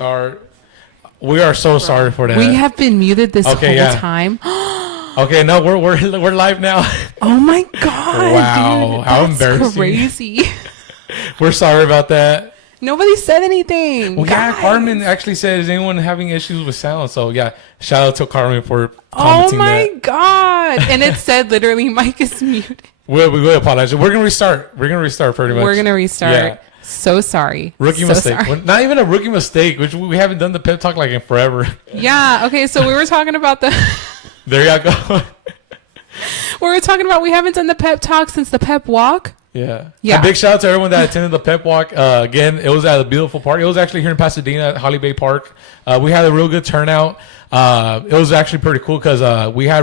Are we are so sorry for that. We have been muted this whole time. Okay, no, we're live now. Oh my god! Wow, dude, how that's embarrassing! Crazy. We're sorry about that. Nobody said anything. Well, yeah, Carmen actually said, "Is anyone having issues with sound?" So yeah, shout out to Carmen for commenting that. Oh my god! And it said literally, "Mike is muted." We apologize. We're gonna restart. We're gonna restart pretty much. We're gonna restart. Yeah. So sorry. Rookie mistake. Sorry. Not even a rookie mistake, which we haven't done the pep talk like in forever. Yeah. Okay. So we were talking about the. There you go. We were talking about we haven't done the pep talk since the pep walk. Yeah. A big shout out to everyone that attended the pep walk. Again, it was at a beautiful park. It was actually here in Pasadena at Holly Bay Park. We had a real good turnout. It was actually pretty cool because we had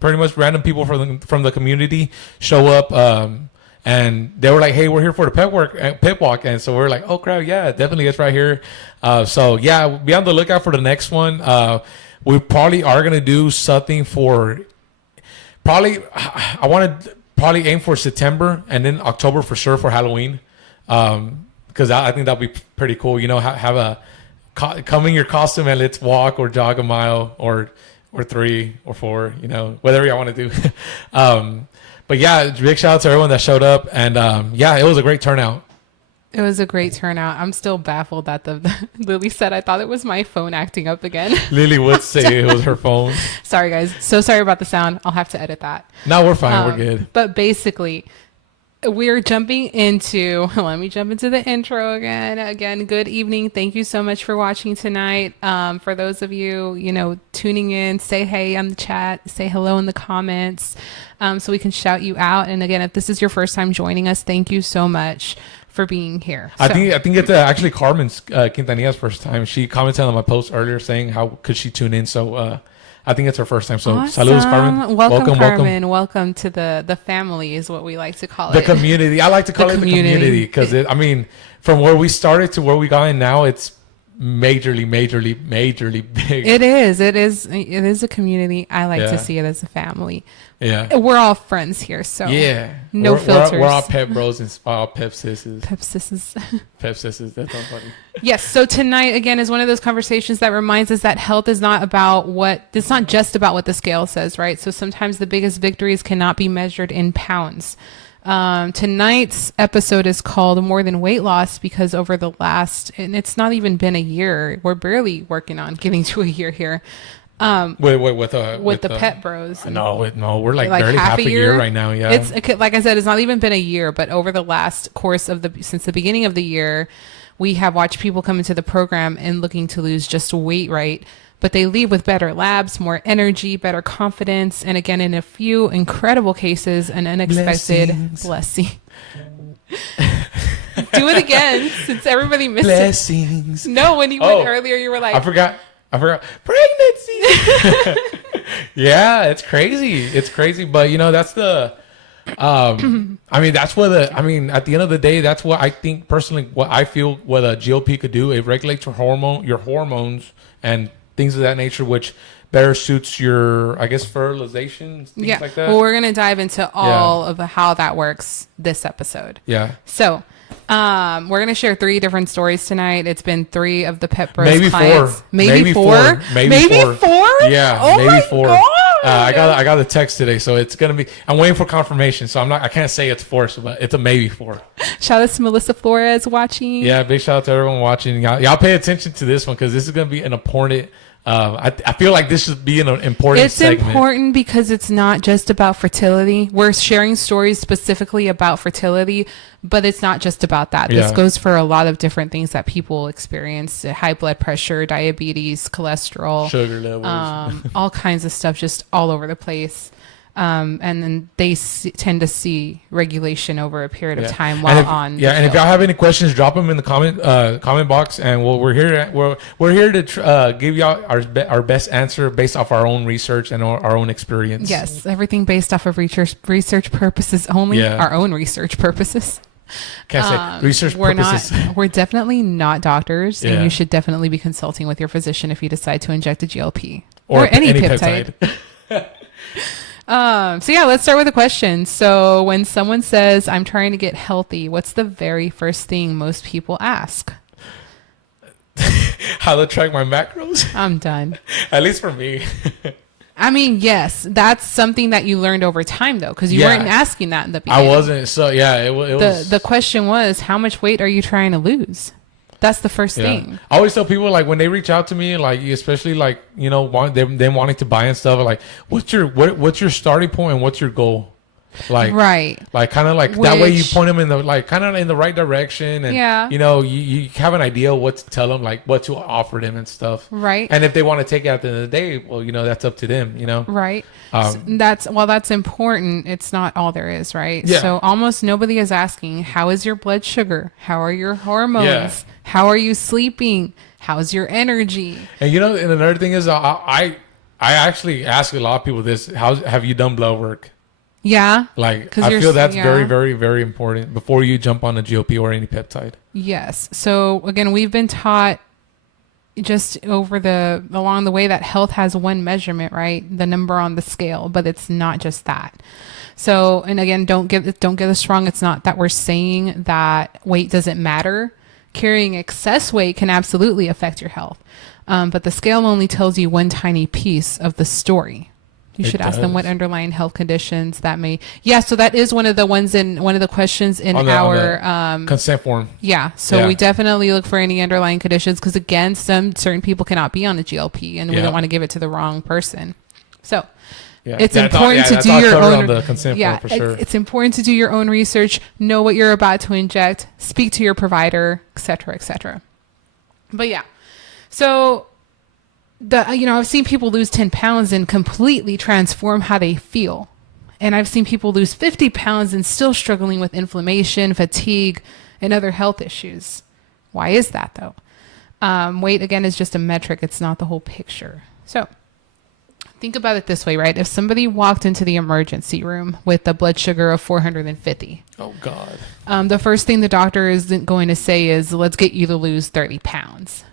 pretty much random people from the community show up. And they were like, "Hey, we're here for the pep walk," and so we're like, "Oh crap, yeah, definitely, it's right here." So yeah, be on the lookout for the next one. We probably are gonna do something for I want to probably aim for September and then October for sure for Halloween, because I think that'll be pretty cool. You know, have a come in your costume and let's walk or jog a mile or 3 or 4. You know, whatever y'all want to do. But yeah, big shout out to everyone that showed up, and yeah, it was a great turnout. It was a great turnout. I'm still baffled that Lily said I thought it was my phone acting up again. Lily would say it was her phone. Sorry guys, so sorry about the sound. I'll have to edit that. No, we're fine. We're good. But basically, we're jumping into, let me jump into the intro again. Good evening. Thank you so much for watching tonight. For those of you, tuning in, say hey on the chat, say hello in the comments, so we can shout you out. And again, if this is your first time joining us, thank you so much for being here. I think it's actually Carmen Quintanilla's first time. She commented on my post earlier saying how could she tune in. So I think it's her first time. So awesome. Saludos, Carmen. Welcome, Carmen. Welcome to the family is what we like to call it. The community. I like to call it the community because from where we started to where we got in now, it's majorly big. It is a community. I like to see it as a family. Yeah, we're all friends here, so yeah, no filters. We're all pep bros and all pep sisters. Pep sisters. Pep sisters. That's all funny. Yes. So tonight again is one of those conversations that reminds us that health is not it's not just about what the scale says, right? So sometimes the biggest victories cannot be measured in pounds. Tonight's episode is called More Than Weight Loss because over the and it's not even been a year. We're barely working on getting to a year here. With the Pet Bros. No, we're like barely half a year right now. Yeah, it's like I said, it's not even been a year, but over the last course of since the beginning of the year, we have watched people come into the program and looking to lose just weight, right? But they leave with better labs, more energy, better confidence, and again, in a few incredible cases, an unexpected blessing. Do it again, since everybody missed blessings. It. No, when you went earlier, you were like, I forgot. Pregnancy. Yeah, it's crazy. But that's the, that's what at the end of the day, that's what I think personally, what I feel what a GLP could do. It regulates your hormones and things of that nature, which better suits your, I guess, fertilization, things like that. Well, we're going to dive into all of how that works this episode. Yeah. So, we're going to share 3 different stories tonight. It's been 3 of the Pep Bros maybe clients. 4. Maybe 4. Maybe 4? Yeah. Oh maybe my 4. God. I got a text today, so it's going to be, I'm waiting for confirmation. So I can't say it's 4, but it's a maybe 4. Shout out to Melissa Flores watching. Yeah. Big shout out to everyone watching. Y'all pay attention to this one because this is going to be an important, I feel like this should be an important segment. It's important because it's not just about fertility. We're sharing stories specifically about fertility, but it's not just about that. This goes for a lot of different things that people experience: high blood pressure, diabetes, cholesterol, sugar levels, all kinds of stuff, just all over the place. And then they tend to see regulation over a period of time while and if y'all have any questions, drop them in the comment box, and we're here to give y'all our best answer based off our own research and our own experience. Yes, everything based off of research purposes only. Our own research purposes. Can't say research purposes. We're definitely not doctors, and you should definitely be consulting with your physician if you decide to inject a GLP or any peptide. So let's start with a question. So when someone says, "I'm trying to get healthy," what's the very first thing most people ask? how to track my macros. I'm done. At least for me. I mean, yes, that's something that you learned over time, though, because you Yeah. weren't asking that in the I beginning. wasn't. So yeah, it was. The question was, how much weight are you trying to lose? That's the first Yeah. thing. I always tell people like when they reach out to me, like especially like them wanting to buy and stuff, like what's your starting point and what's your goal, like Right. like kind of like that way you Which- point them in the like kind of in the right direction, and Yeah. you have an idea what to tell them, like what to offer them and stuff, Right. and if they want to take it at the end of the day, well that's up to them, Right. Um, That's important. It's not all there is, right? Yeah. So almost nobody is asking, how is your blood sugar? How are your hormones? Yeah. How are you sleeping? How's your energy? and and another thing is I actually ask a lot of people this: have you done blood work? Yeah. Like 'Cause I you're feel s- that's yeah. very, very, very important before you jump on a GLP or any peptide. Yes. So again, we've been taught just along the way that health has one measurement, right? The number on the scale, but it's not just that. So, and again, don't get us wrong. It's not that we're saying that weight doesn't matter. Carrying excess weight can absolutely affect your health. But the scale only tells you one tiny piece of the story. You It should ask them what does. underlying health conditions that may. Yeah. So that is one of the questions in On our, the consent form. yeah. So Yeah. we definitely look for any underlying conditions because again, certain people cannot be on a GLP, and we Yeah. don't want to give it to the wrong person. So Yeah. it's That's all- important to that's do all your covered own. on the consent Yeah, form for sure. it's important to do your own research, know what you're about to inject, speak to your provider, etc., etc. But yeah, so I've seen people lose 10 pounds and completely transform how they feel. And I've seen people lose 50 pounds and still struggling with inflammation, fatigue, and other health issues. Why is that though? Weight, again, is just a metric. It's not the whole picture. So think about it this way, right? If somebody walked into the emergency room with a blood sugar of 450, Oh God. the first thing the doctor isn't going to say is, let's get you to lose 30 pounds.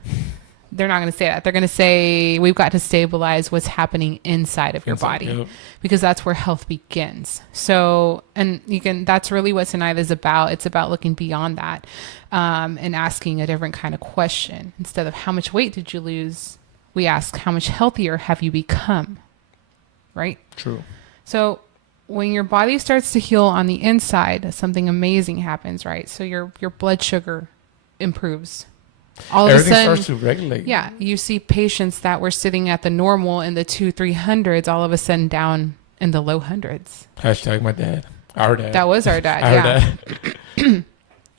They're not going to say that. They're going to say, we've got to stabilize what's happening inside of your body, Yep. because that's where health begins. So, and that's really what tonight is about. It's about looking beyond that, and asking a different kind of question. Instead of how much weight did you lose, we ask, how much healthier have you become? Right? True. So when your body starts to heal on the inside, something amazing happens, right? So your blood sugar improves. All of a Everything sudden, starts to regulate. yeah, you see patients that were sitting at the normal in the 200-300s, all of a sudden down in the low hundreds. Hashtag my dad. Our dad. That was our dad. Our Yeah. dad.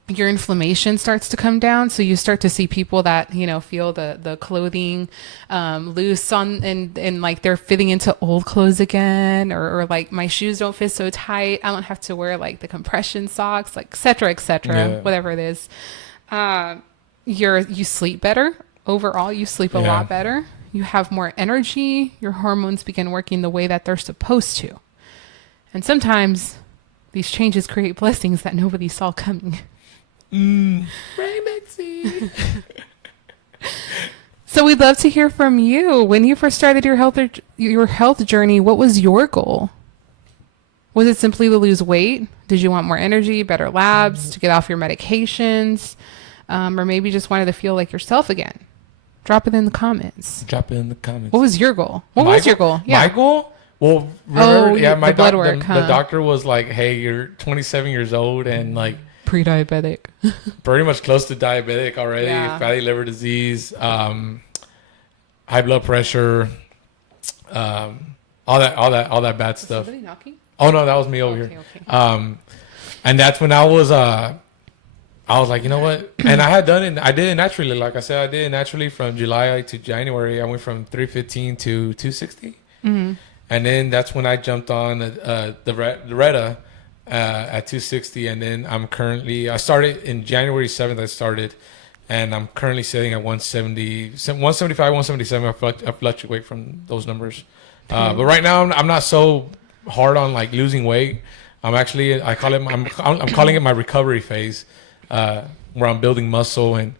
Your inflammation starts to come down, so you start to see people that feel the clothing loose on and like they're fitting into old clothes again, or like my shoes don't fit so tight, I don't have to wear like the compression socks, like et cetera, Yeah. whatever it is. You sleep better overall. You sleep a Yeah. lot better. You have more energy. Your hormones begin working the way that they're supposed to, and sometimes these changes create blessings that nobody saw coming. Remixy. So we'd love to hear from you. When you first started your health journey, what was your goal? Was it simply to lose weight? Did you want more energy, better labs, to get off your medications, or maybe just wanted to feel like yourself again? Drop it in the comments. Drop it in the comments. What was your goal? What My was your goal? My goal? Well, remember, Oh, yeah, the my blood work, the huh? doctor was like, "Hey, you're 27 years old and like Pre-diabetic. pretty much close to diabetic already, Yeah. fatty liver disease, high blood pressure, all that bad stuff." Somebody knocking? Oh no, that was me over Okay, here. okay. And that's when I was like, you know what? And I had done it. I did it naturally. Like I said, I did it naturally from July to January. I went from 315 to 260. Mm-hmm. And then that's when I jumped on the Retta at 260. And then I started in January 7th. I started, and I'm currently sitting at 170, 175, 177. I fluctuate from those numbers. But right now I'm not so hard on like losing weight. I'm calling it my recovery phase, where I'm building muscle and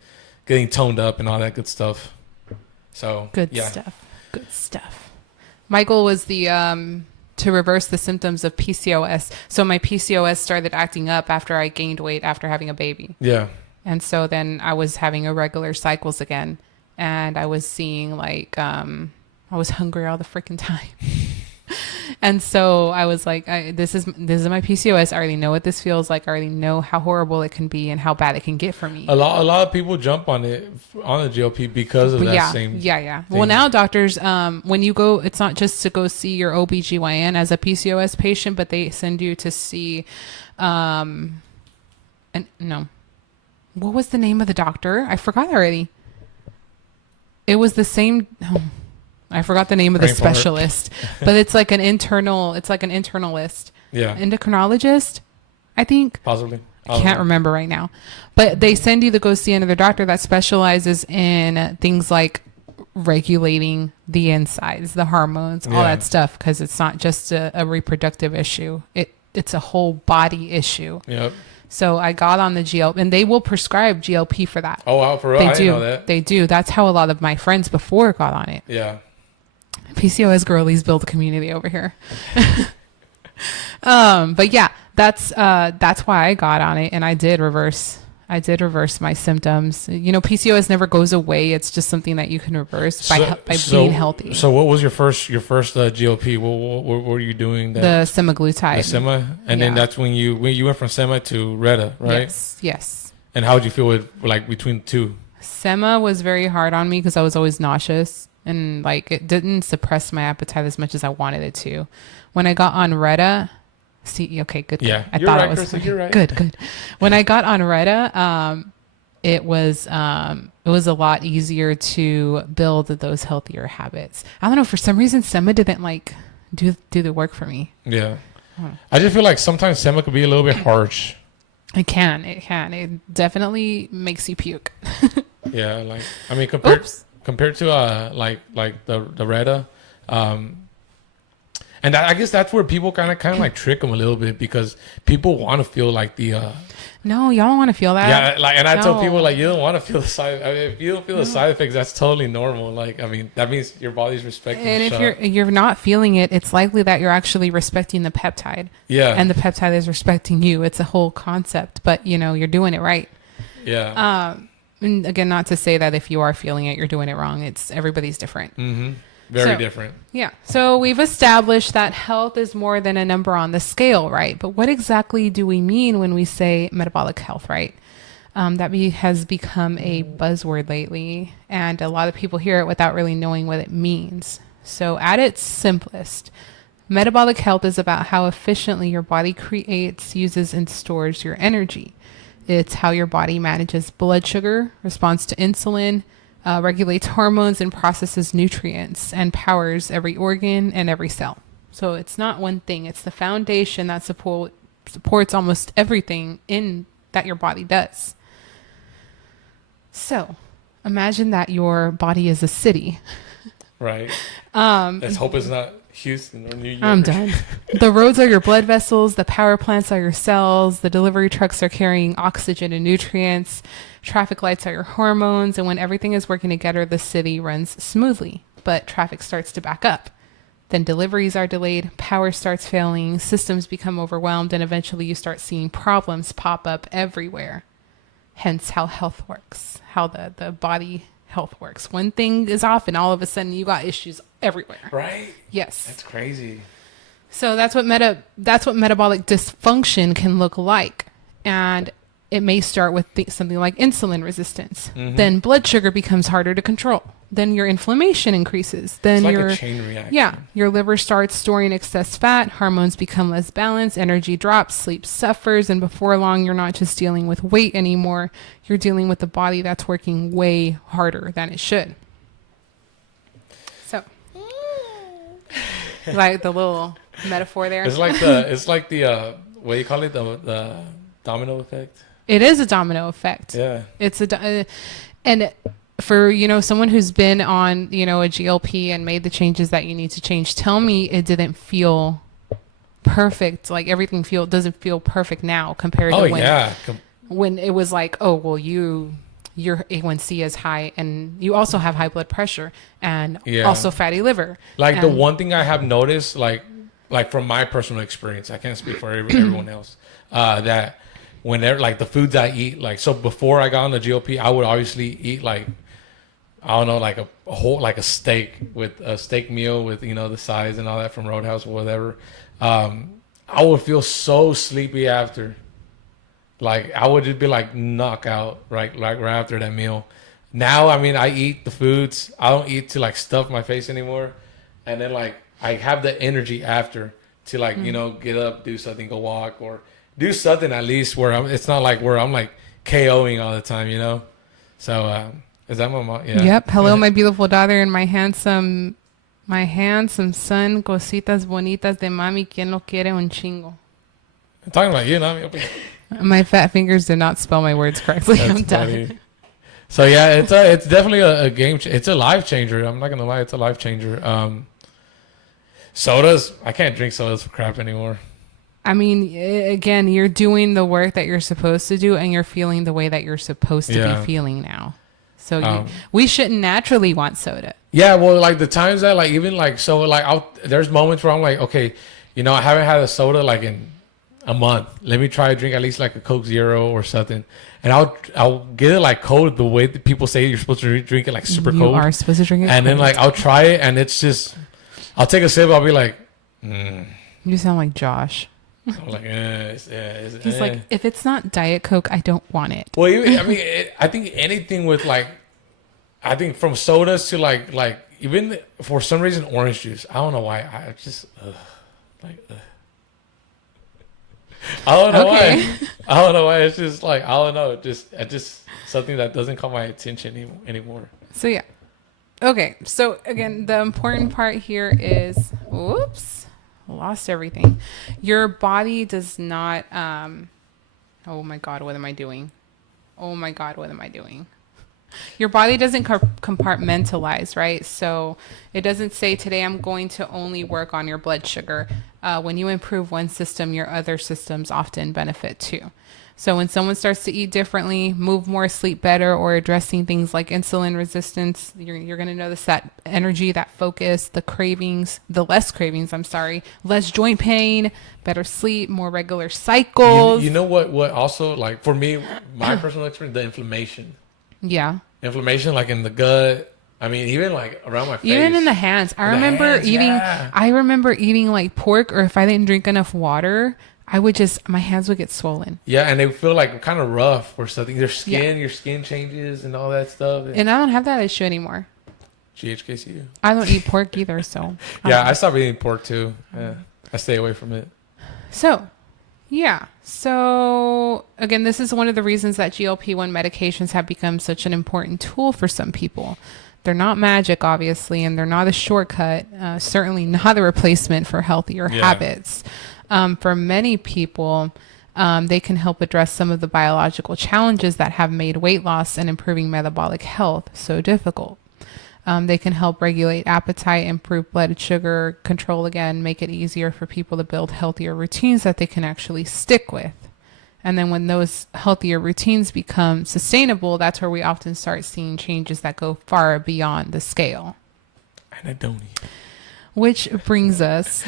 getting toned up and all that good stuff. So Good yeah. stuff. Good stuff. My goal was to reverse the symptoms of PCOS. So my PCOS started acting up after I gained weight after having a baby. Yeah. And so then I was having irregular cycles again. and I was seeing like I was hungry all the freaking time. And so I was like, this is my PCOS. I already know what this feels like. I already know how horrible it can be and how bad it can get for me. A lot of people jump on it on the GLP because of that same. Yeah. thing. Well, now doctors, when you go, it's not just to go see your OBGYN as a PCOS patient, but they send you to see, and no, what was the name of the doctor? I forgot already. It was the same. Oh, I forgot the name of the Brain fart. specialist, but it's like an internalist. Yeah, Endocrinologist, I think. possibly. I can't remember right now. But they send you to go see another doctor that specializes in things like regulating the insides, the hormones, all Yeah. that stuff, because it's not just a reproductive issue. It's a whole body issue. Yep. So I got on the GLP, and they will prescribe GLP for that. Oh wow, for real? They I do. didn't know that. They do. That's how a lot of my friends before got on it. Yeah. PCOS girlies build a community over here. But yeah, that's why I got on it, and I did reverse my symptoms. You know, PCOS never goes away. It's just something that you can reverse by being healthy. So what was your first GLP? What were you doing? The The semaglutide. sema, and then Yeah. that's when you went from sema to Retta, right? Yes. And how did you feel with like between the two? Sema was very hard on me because I was always nauseous, and like it didn't suppress my appetite as much as I wanted it to. When I got on Retta, okay, good. Yeah, I you're thought right, it was Krista, you're right. good. When I got on Retta, it was a lot easier to build those healthier habits. I don't know, for some reason Sema didn't like do the work for me. Yeah. I just feel like sometimes sema could be a little bit harsh. It can. It definitely makes you puke. Yeah, like I mean Oops. compared to like the Retta, and I guess that's where people kind of like trick them a little bit because people want to feel like the No, y'all don't want to feel that. yeah, like, and I tell No. people like you don't want to feel the side. I mean, if you don't feel the side effects, that's totally normal. Like I mean, that means your body's respecting. And the if shot. you're not feeling it, it's likely that you're actually respecting the peptide, yeah, and the peptide is respecting you. It's a whole concept, but you know you're doing it right. yeah, And again, not to say that if you are feeling it, you're doing it wrong. It's everybody's different. very so- different. Yeah. So we've established that health is more than a number on the scale, right? But what exactly do we mean when we say metabolic health, right? Has become a buzzword lately, and a lot of people hear it without really knowing what it means. So at its simplest, metabolic health is about how efficiently your body creates, uses, and stores your energy. It's how your body manages blood sugar, responds to insulin, regulates hormones, and processes nutrients, and powers every organ and every cell. So it's not one thing. It's the foundation that supports almost everything in that your body does. So imagine that your body is a city. Right. Let's hope it's not Houston or New York. I'm done. The roads are your blood vessels. The power plants are your cells. The delivery trucks are carrying oxygen and nutrients. Traffic lights are your hormones. And when everything is working together, the city runs smoothly. But traffic starts to back up. Then deliveries are delayed. Power starts failing. Systems become overwhelmed. And eventually you start seeing problems pop up everywhere. Hence how health works, how the body health works. One thing is off and all of a sudden you got issues everywhere. Right. Yes. That's crazy. So that's what metabolic dysfunction can look like. And it may start with something like insulin resistance. Then blood sugar becomes harder to control. Then your inflammation increases. Then It's like a chain reaction. yeah, your liver starts storing excess fat, hormones become less balanced, energy drops, sleep suffers, and before long you're not just dealing with weight anymore, you're dealing with a body that's working way harder than it should. So like the little metaphor there. It's like the what do you call it, the domino effect. It is a domino effect. Yeah. It's and for, you know, someone who's been on, you know, a GLP and made the changes that you need to change, tell me it didn't feel perfect. Like everything doesn't feel perfect now compared to when it was like, oh, well, your A1C is high and you also have high blood pressure and also fatty liver. Like the one thing I have noticed, like from my personal experience, I can't speak for everyone else, that whenever, like the foods I eat, like, so before I got on the GLP, I would obviously eat like I don't know, like a whole, like a steak with a steak meal with, you know, the sides and all that from Roadhouse or whatever. I would feel so sleepy after. Like I would just be like knockout right after that meal. Now, I mean, I eat the foods. I don't eat to like stuff my face anymore. And then like I have the energy after to like, you know, get up, do something, go walk or do something at least where it's not like where I'm like KOing all the time, you know? So, is that my mom? Yeah. Yep. Hello, my beautiful daughter and my handsome son. Cositas bonitas de mami. ¿Quién lo quiere un chingo? I'm talking about you, not me. My fat fingers did not spell my words correctly. That's I'm done. funny. So yeah, it's definitely a game. It's a life changer. I'm not gonna lie, it's a life changer. Sodas, I can't drink sodas for crap anymore. I mean, again, you're doing the work that you're supposed to do, and you're feeling the way that you're supposed to be feeling now. So we shouldn't naturally want soda. Yeah, well, like the times that like even like so like there's moments where I'm like, okay, you know, I haven't had a soda like in a month. Let me try to drink at least like a Coke Zero or something, and I'll get it like cold the way that people say you're supposed to drink it like super cold. You are supposed to drink it, and cold. then like I'll try it, and it's just I'll take a sip. I'll be like, You sound like Josh. I'm like, He's like, if it's not Diet Coke, I don't want it. Well, I mean, I think anything with like, I think from sodas to like even for some reason orange juice. I don't know why. I just I don't know why. I don't know why. It's just like I don't know. Just something that doesn't call my attention anymore. So yeah. Okay. So again, the important part here is, whoops, lost everything. Your body does not. Oh my God, what am I doing? Oh my God, what am I doing? Your body doesn't compartmentalize, right? So it doesn't say today I'm going to only work on your blood sugar. When you improve one system, your other systems often benefit too. So when someone starts to eat differently, move more, sleep better, or addressing things like insulin resistance, you're going to notice that energy, that focus, the less joint pain, better sleep, more regular cycles. You know what also, like for me, my personal experience, the inflammation. Yeah. Inflammation like in the gut. I mean, even like around my face. Even in the hands. I remember eating like pork, or if I didn't drink enough water, my hands would get swollen. Yeah, and they feel like kind of rough or something. Your skin changes and all that stuff. And I don't have that issue anymore. GHKCU. I don't eat pork either, so. I stopped eating pork too. Yeah, I stay away from it. So, yeah. So, again, this is one of the reasons that GLP-1 medications have become such an important tool for some people. They're not magic, obviously, and they're not a shortcut, certainly not a replacement for healthier habits. For many people, they can help address some of the biological challenges that have made weight loss and improving metabolic health so difficult. They can help regulate appetite, improve blood sugar control, again, make it easier for people to build healthier routines that they can actually stick with. And then when those healthier routines become sustainable, that's where we often start seeing changes that go far beyond the scale. And I don't eat. Which brings us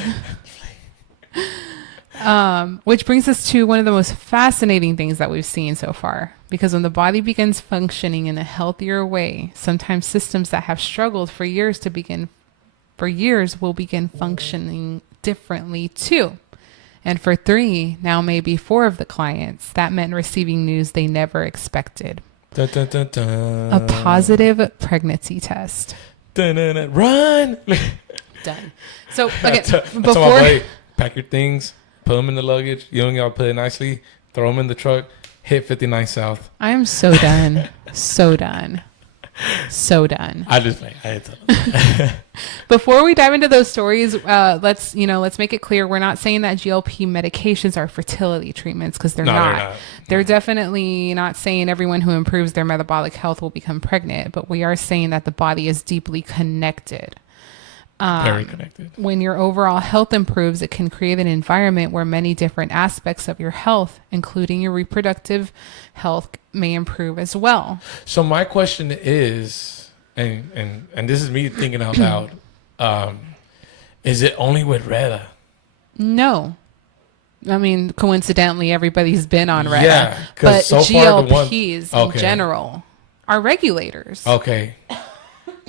to one of the most fascinating things that we've seen so far. Because when the body begins functioning in a healthier way, sometimes systems that have struggled for years will begin functioning differently too. And for 3, now maybe 4 of the clients, that meant receiving news they never expected. Dun, dun, dun, dun. A positive pregnancy test. Dun, dun, dun. Run! Done. So, again, before... Pack your things, put them in the luggage. You don't got to put it nicely. Throw them in the truck. Hit 59 South. I am so done. So done. So done. I just play. I had Before we dive into those stories, let's make it clear we're not saying that GLP medications are fertility treatments, because they're not. They're definitely not saying everyone who improves their metabolic health will become pregnant, but we are saying that the body is deeply connected. Very connected. When your overall health improves, it can create an environment where many different aspects of your health, including your reproductive health, may improve as well. So my question is, and this is me thinking out loud, is it only with Retta? No. I mean, coincidentally, everybody's been on Retta. Yeah, but so GLPs in general are regulators. Okay.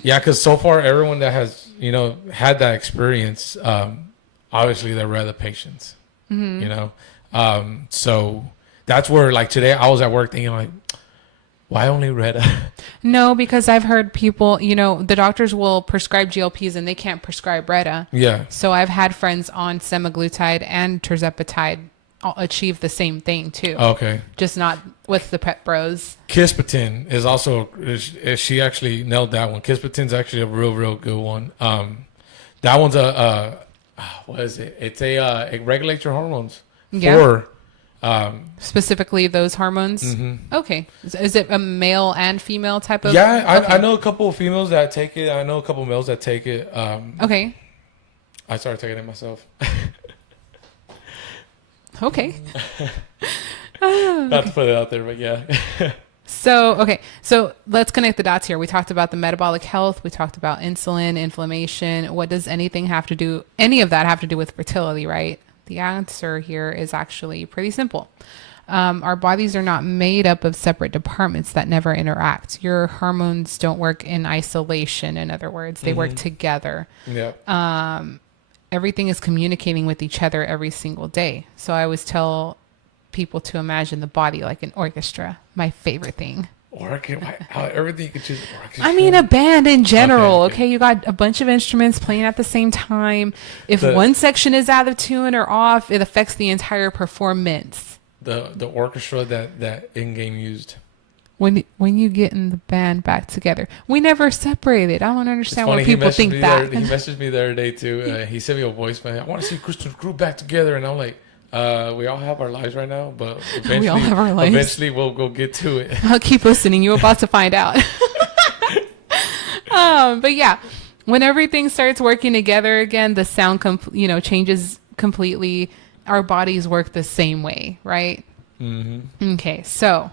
Yeah, because so far everyone that has had that experience, obviously they're rather patients. So that's where like today I was at work thinking like, why only Retta? No, because I've heard people, the doctors will prescribe GLPs and they can't prescribe Retta. Yeah. So I've had friends on semaglutide and tirzepatide achieve the same thing too. Okay. Just not with the Pep Bros. Kisspeptin is also she actually nailed that one. Kispetin's actually a real good one. That one's what is it? It's it regulates your hormones for specifically those hormones. Mm-hmm. Okay, is it a male and female type of? Yeah, okay. I know a couple of females that take it. I know a couple of males that take it. Okay. I started taking it myself. Okay. Not to put it out there, but yeah. So let's connect the dots here. We talked about the metabolic health. We talked about insulin, inflammation. What does any of that have to do with fertility, right? The answer here is actually pretty simple. Our bodies are not made up of separate departments that never interact. Your hormones don't work in isolation. In other words, they work together. Yeah. Everything is communicating with each other every single day. So I always tell people to imagine the body like an orchestra. My favorite thing. Everything you could choose. Orchestra. I mean, a band in general. Okay. You got a bunch of instruments playing at the same time. If one section is out of tune or off, it affects the entire performance. The orchestra that in-game used. When you get in the band back together, we never separated. I don't understand why people think that. He messaged me the other day too. He sent me a voicemail. I want to see Christian Crew back together, and I'm like, we all have our lives right now, but eventually, we all have our lives. Eventually, we'll go get to it. I'll keep listening. You're about to find out. But yeah, when everything starts working together again, the sound changes completely. Our bodies work the same way, right? Mm-hmm. Okay, so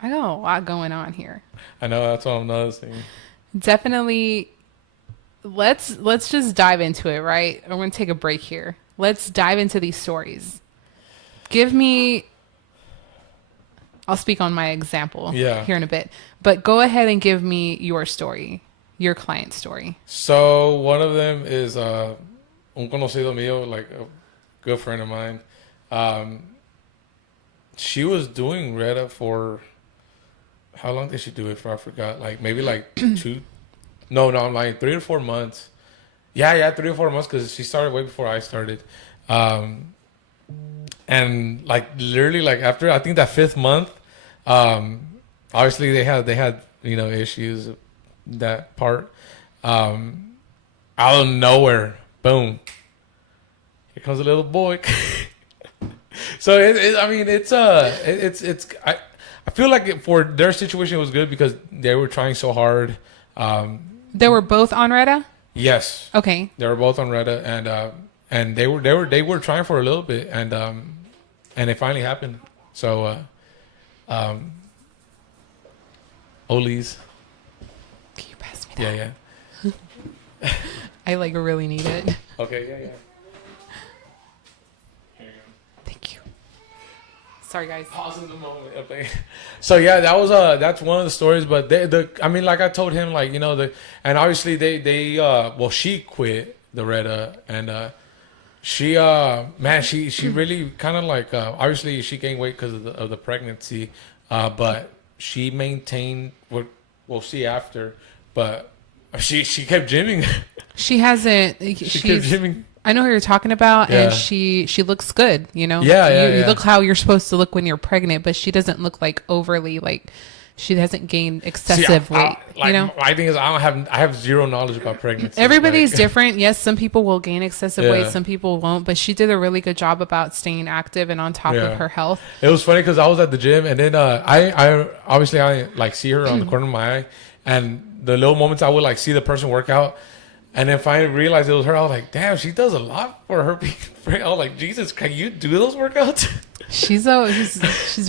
I got a lot going on here. I know, that's what I'm noticing. Definitely. Let's just dive into it, right? I'm going to take a break here. Let's dive into these stories. I'll speak on my example here in a bit, but go ahead and give me your story, your client story. So one of them is un conocido mío, like a good friend of mine. She was doing Retta for, how long did she do it for? I forgot. Like maybe like 2. No, I'm like 3 to 4 months. Yeah, 3 to 4 months because she started way before I started. And like literally like after I think that 5th month, obviously they had issues, that part. Out of nowhere, boom, here comes a little boy. So I feel like for their situation it was good because they were trying so hard. They were both on Retta? Yes. Okay. They were both on Retta, and they were trying for a little bit, and it finally happened. So, Ollie's. Can you pass me that? Yeah. I like really need it. Okay. Yeah. Thank you. Sorry, guys. Pause in the moment. Okay. So yeah, that's one of the stories. But like I told him, like and obviously she quit the Retta, and she really kind of like obviously she gained weight because of the pregnancy, but she maintained what we'll see after, but she kept gymming. She hasn't. She kept gymming. I know who you're talking about, Yeah. and she looks good, Yeah, you yeah. look how you're supposed to look when you're pregnant, but she doesn't look like overly like she hasn't gained excessive weight. My thing is I have zero knowledge about pregnancy. Everybody's different. Yes, some people will gain excessive weight, Yeah. some people won't, but she did a really good job about staying active and on top Yeah. of her health. It was funny because I was at the gym, and then I obviously like see her on the corner of my eye, and the little moments I would like see the person work out. And then finally realized it was her. I was like, damn, she does a lot for her being pregnant. I was like, Jesus, can you do those workouts? She's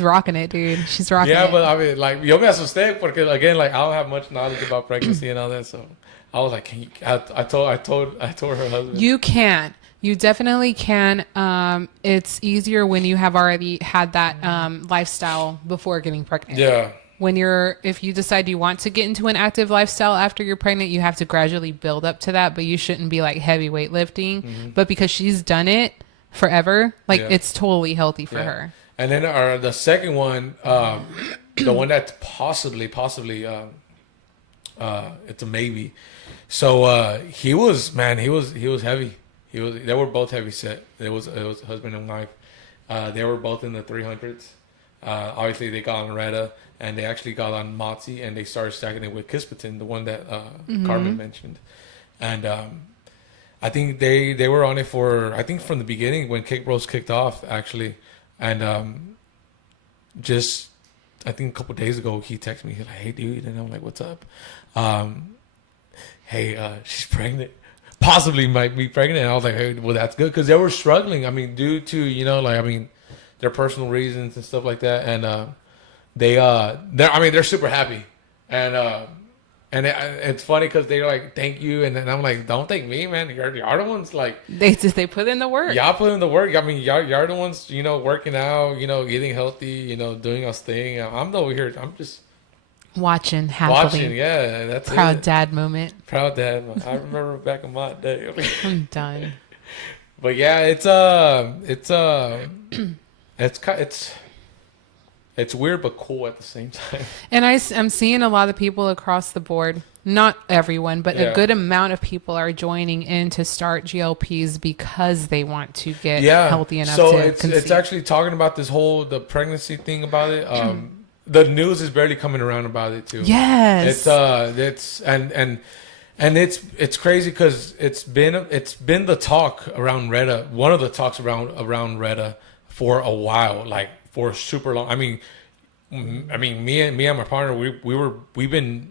rocking it, dude. She's rocking it. Yeah, but I mean, like, yo me asusté porque again, like, I don't have much knowledge about pregnancy and all that. So I was like, can you? I told her husband. You can. You definitely can. It's easier when you have already had that lifestyle before getting pregnant. Yeah. if you decide you want to get into an active lifestyle after you're pregnant, you have to gradually build up to that, but you shouldn't be like heavy weightlifting. But because she's done it forever, like it's totally healthy for her. And then the second one, the one that's possibly, it's a maybe. So he was heavy. They were both heavy set. It was husband and wife. They were both in the 300s. Obviously, they got on Retta, and they actually got on Motzi, and they started stacking it with Kispetin, the one that Carmen mentioned. And I think they were on it for, I think from the beginning when Kick Bros kicked off, actually. And just, I think a couple of days ago, he texted me, he's like, hey, dude. And I'm like, what's up? Hey, she's pregnant. Possibly might be pregnant. And I was like, hey, well, that's good. Because they were struggling. I mean, due to, their personal reasons and stuff like that. And they're super happy. And it's funny because they're like, thank you. And then I'm like, don't thank me, man. You're the ones like... They put in the work. Y'all put in the work. I mean, y'all the ones, working out, eating healthy, doing us thing. I'm over here. I'm just... Watching happily. Yeah. That's Proud it. dad moment. Proud dad. I remember back in my day. I'm done. But yeah, it's weird but cool at the same time. And I'm seeing a lot of people across the board, not everyone, but a good amount of people are joining in to start GLPs because they want to get healthy enough to conceive. It's actually talking about the pregnancy thing about it. The news is barely coming around about it too. Yes. It's crazy because it's been the talk around Retta, one of the talks around Retta for a while, like for super long. I mean, me and my partner, we've been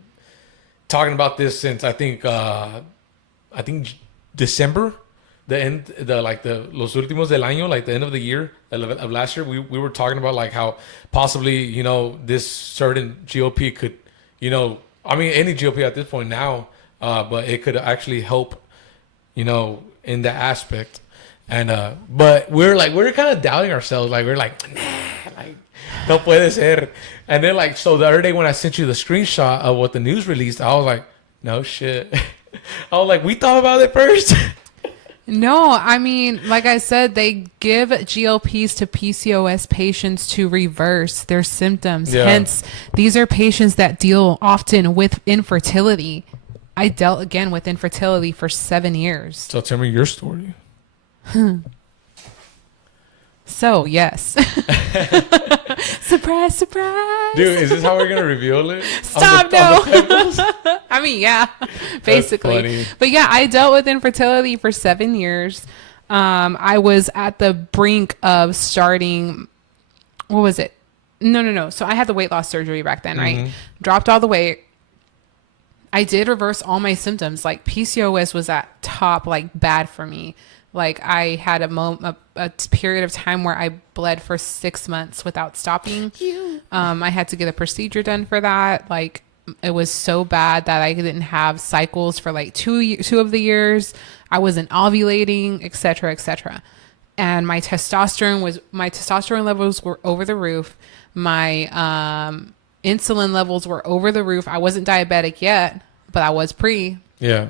talking about this since I think December, los últimos del año, like the end of the year of last year. We were talking about like how possibly this certain GOP could, any GOP at this point now, but it could actually help, in that aspect. And but we're kind of doubting ourselves, like we're like, nah, like no puede ser. And then like, so the other day when I sent you the screenshot of what the news released, I was like, no shit. I was like, we thought about it first. No, I mean, like I said, they give GLPs to PCOS patients to reverse their symptoms. Yeah. Hence, these are patients that deal often with infertility. I dealt again with infertility for 7 years. So tell me your story. So, yes. Surprise, surprise. Dude, is this how we're going to reveal it? Stop, no. I mean, yeah, basically. Funny. But yeah, I dealt with infertility for 7 years. I was at the brink of starting, what was it? No. So I had the weight loss surgery back then, right? Dropped all the weight. I did reverse all my symptoms. Like PCOS was at top, like bad for me. Like I had a period of time where I bled for 6 months without stopping. I had to get a procedure done for that. Like it was so bad that I didn't have cycles for like two of the years. I wasn't ovulating, etc., etc. And my testosterone levels were over the roof. My insulin levels were over the roof. I wasn't diabetic yet, but I was pre. Yeah.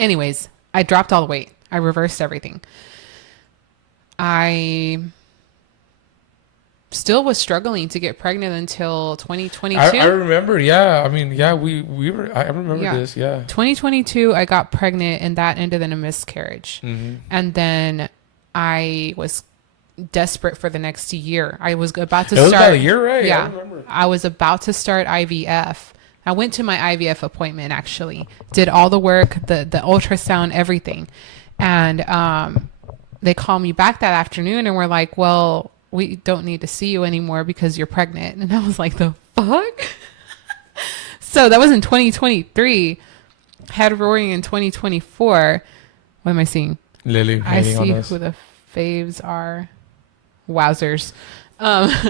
Anyways, I dropped all the weight. I reversed everything. I still was struggling to get pregnant until 2022. I remember. Yeah. I mean, yeah, we were, I remember this. Yeah. 2022, I got pregnant and that ended in a miscarriage. And then I was desperate for the next year. I was about to start. It was about a year, right? Yeah. I remember. I was about to start IVF. I went to my IVF appointment, actually. Did all the work, the ultrasound, everything. And they called me back that afternoon and were like, well, we don't need to see you anymore because you're pregnant. And I was like, the fuck? So that was in 2023. Had Rory in 2024. What am I seeing? Lily, I see who the faves are. Wowzers. I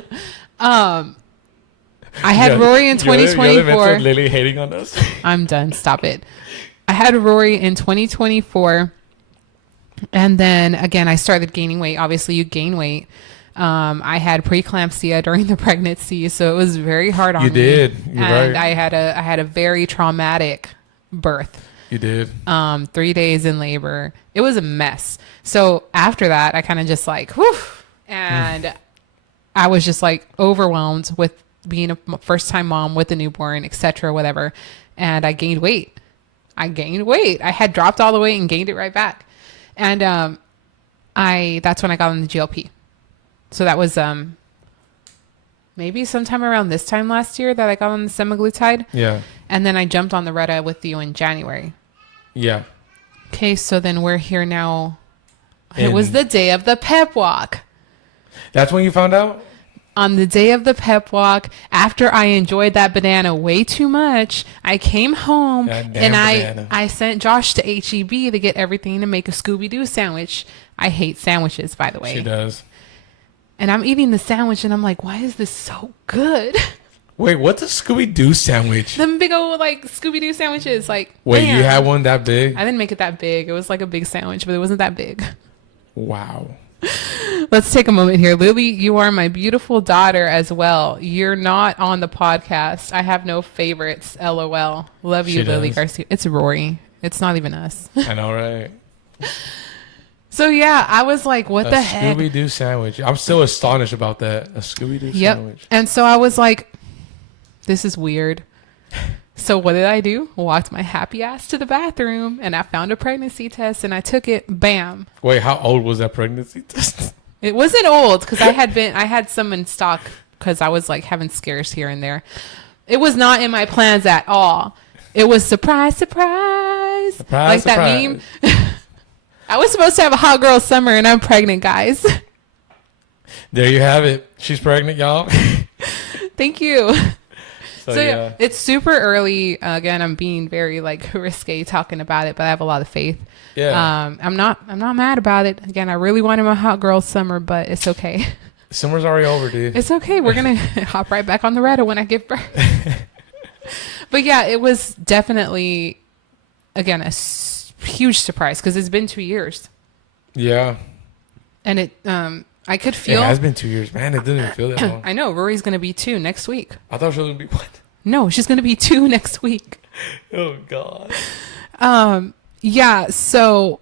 had Rory in 2024. Lily hating on us. I'm done. Stop it. I had Rory in 2024. And then again, I started gaining weight. Obviously, you gain weight. I had preeclampsia during the pregnancy, so it was very hard on You me. did. You're And right. I had a very traumatic birth. You did. 3 days in labor. It was a mess. So after that, I kind of just like, whew, and I was just like overwhelmed with being a first time mom with a newborn, etc., whatever. And I gained weight. I had dropped all the weight and gained it right back. And that's when I got on the GLP. So that was maybe sometime around this time last year that I got on the semaglutide. Yeah. And then I jumped on the Retta with you in January. Yeah. Okay, so then we're here now. It was And- the day of the pep walk. That's when you found out? On the day of the pep walk, after I enjoyed that banana way too much, I came home That damn and banana. I sent Josh to HEB to get everything to make a Scooby-Doo sandwich. I hate sandwiches, by the way. She does. And I'm eating the sandwich and I'm like, why is this so good? Wait, what's a Scooby-Doo sandwich? Them big old like Scooby-Doo sandwiches. Like, Wait, man. you had one that big? I didn't make it that big. It was like a big sandwich, but it wasn't that big. Wow. Let's take a moment here. Lily, you are my beautiful daughter as well. You're not on the podcast. I have no favorites. LOL. Love you, She Lily does. Garcia. It's Rory. It's not even us. I know, right? So yeah, I was like, what A the heck? Scooby-Doo sandwich. I'm still astonished about that. A Scooby-Doo Yep. sandwich. And so I was like, this is weird. So what did I do? Walked my happy ass to the bathroom and I found a pregnancy test and I took it. Bam. Wait, how old was that pregnancy test? It wasn't old because I had some in stock because I was like having scares here and there. It was not in my plans at all. It was surprise, surprise. Surprise, like surprise. that meme. I was supposed to have a hot girl summer and I'm pregnant, guys. There you have it. She's pregnant, y'all. Thank you. So, So yeah. yeah, it's super early. Again, I'm being very like risque talking about it, but I have a lot of faith. Yeah. I'm not mad about it. Again, I really wanted my hot girl summer, but it's okay. Summer's already over, dude. It's okay. We're gonna hop right back on the Reddit when I give birth. But yeah, it was definitely again a huge surprise because it's been 2 years, Yeah. and I could It feel. has been 2 years, man. It didn't even feel that long. I know Rory's gonna be 2 next week. I thought she was gonna be what? No, she's gonna be 2 next week. Oh God. Yeah, so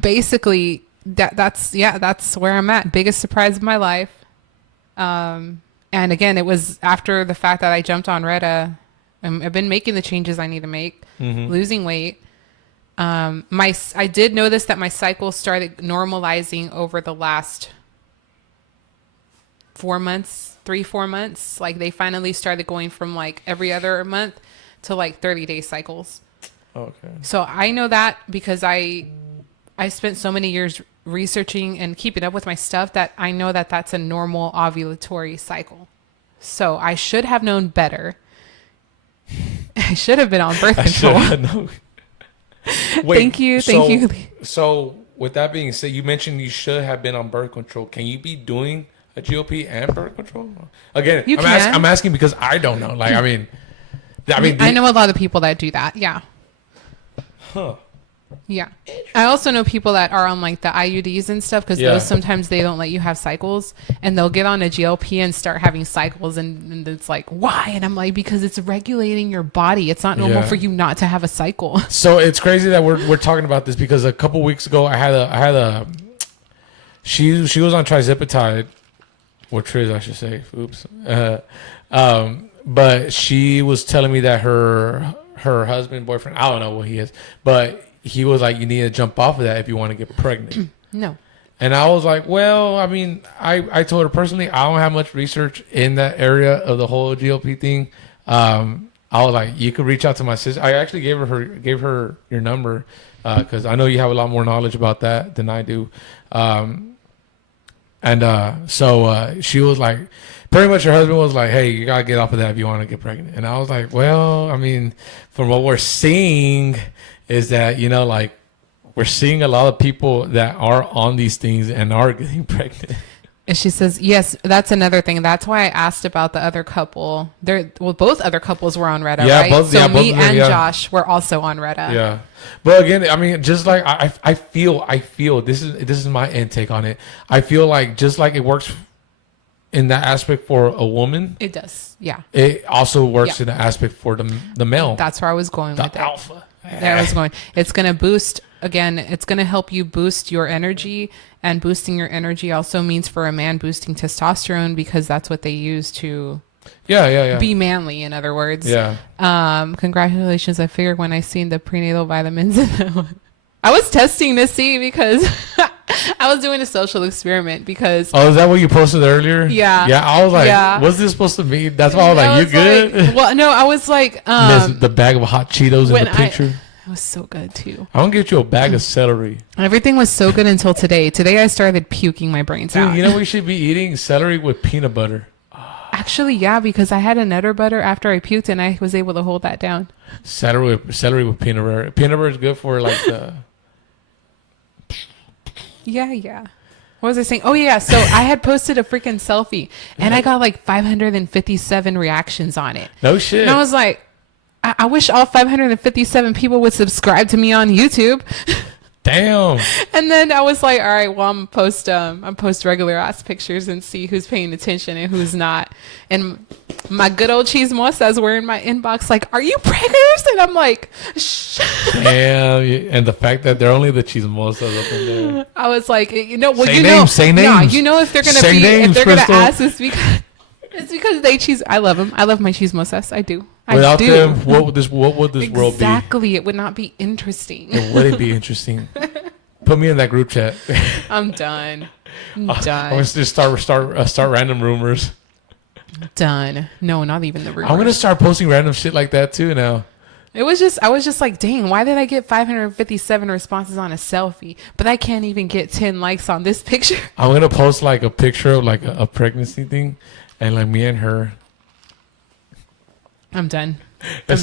basically that's where I'm at. Biggest surprise of my life. And again, it was after the fact that I jumped on Retta. I've been making the changes I need to make, losing weight. I did notice that my cycle started normalizing over the last 4 months, 3-4 months. Like they finally started going from like every other month to like 30-day cycles. Okay. So I know that because I spent so many years researching and keeping up with my stuff that I know that that's a normal ovulatory cycle. So I should have known better. I should have been on birth I should control. have known. Wait, Thank you. So with that being said, you mentioned you should have been on birth control. Can you be doing a GOP and birth control? Again, You can. I'm asking because I don't know. Like, I mean, I know a lot of people that do that. Yeah. Huh. Yeah. I also know people that are on like the IUDs and stuff because Yeah. those sometimes they don't let you have cycles and they'll get on a GLP and start having cycles and it's like, why? And I'm like, because it's regulating your body. It's not normal Yeah. for you not to have a cycle. So it's crazy that we're talking about this because a couple weeks ago I had a she was on trizipatide, or Triz I should say. Oops. But she was telling me that her husband, boyfriend, I don't know what he is, but he was like, you need to jump off of that if you want to get pregnant. No. And I was like, well, I mean, I told her personally, I don't have much research in that area of the whole GLP thing. I was like, you could reach out to my sister. I actually gave her your number because I know you have a lot more knowledge about that than I do. So she was like, pretty much her husband was like, hey, you got to get off of that if you want to get pregnant. And I was like, well, I mean, from what we're seeing is that, you know, like, we're seeing a lot of people that are on these things and are getting pregnant. And she says, yes, that's another thing. That's why I asked about the other couple. Both other couples were on Retta, Yeah, right? both- so yeah, both me of them, and yeah. Josh were also on Retta. Yeah. But again, I mean, just like I feel this is my intake on it. I feel like just like it works in that aspect for a woman, It does. Yeah. it also works Yeah. in the aspect for the male, That's where I was going the with it. alpha. There I was going. It's going to boost, again, it's going to help you boost your energy. And boosting your energy also means for a man boosting testosterone, because that's what they use to Yeah. be manly, in other words. Yeah. Congratulations. I figured when I seen the prenatal vitamins in that one. I was testing to see because I was doing a social experiment because Oh, is that what you posted earlier? Yeah. Yeah. I was like, Yeah. what's this supposed to mean? That's why I was like, I you was good? like- well, no, I was like, There's the bag of hot Cheetos in when the picture. it was so good too. I'm gonna get you a bag of celery. Everything was so good until today. Today I started puking my brains Dude, out. you know we should be eating celery with peanut butter. Actually, yeah, because I had a Nutter Butter after I puked and I was able to hold that down. Celery with peanut butter. Peanut butter is good for like the. Yeah. What was I saying? Oh, yeah. So I had posted a freaking selfie and I got like 557 reactions on it. No shit. And I was like, I wish all 557 people would subscribe to me on YouTube. Damn. And then I was like, all right, well, I'm post regular ass pictures and see who's paying attention and who's not. And my good old chismosas were in my inbox like, are you preggers? And I'm like, shh. Damn. And the fact that they're only the chismosas up in there. I was like, well, Say you names, know, say nah, names. you know, if they're gonna Say be, names, if they're Crystal. gonna ask, it's because they cheese. I love them. I love my chismosas. I do. Without I do. them, what would this world be? Exactly. It would not be interesting. It wouldn't be interesting. Put me in that group chat. I'm done. I'm Done. gonna just start random rumors. Done. No, not even the rumors. I'm gonna start posting random shit like that too now. I was just like, dang, why did I get 557 responses on a selfie, but I can't even get 10 likes on this picture? I'm gonna post like a picture of like a pregnancy thing, and like me and her, I'm done. and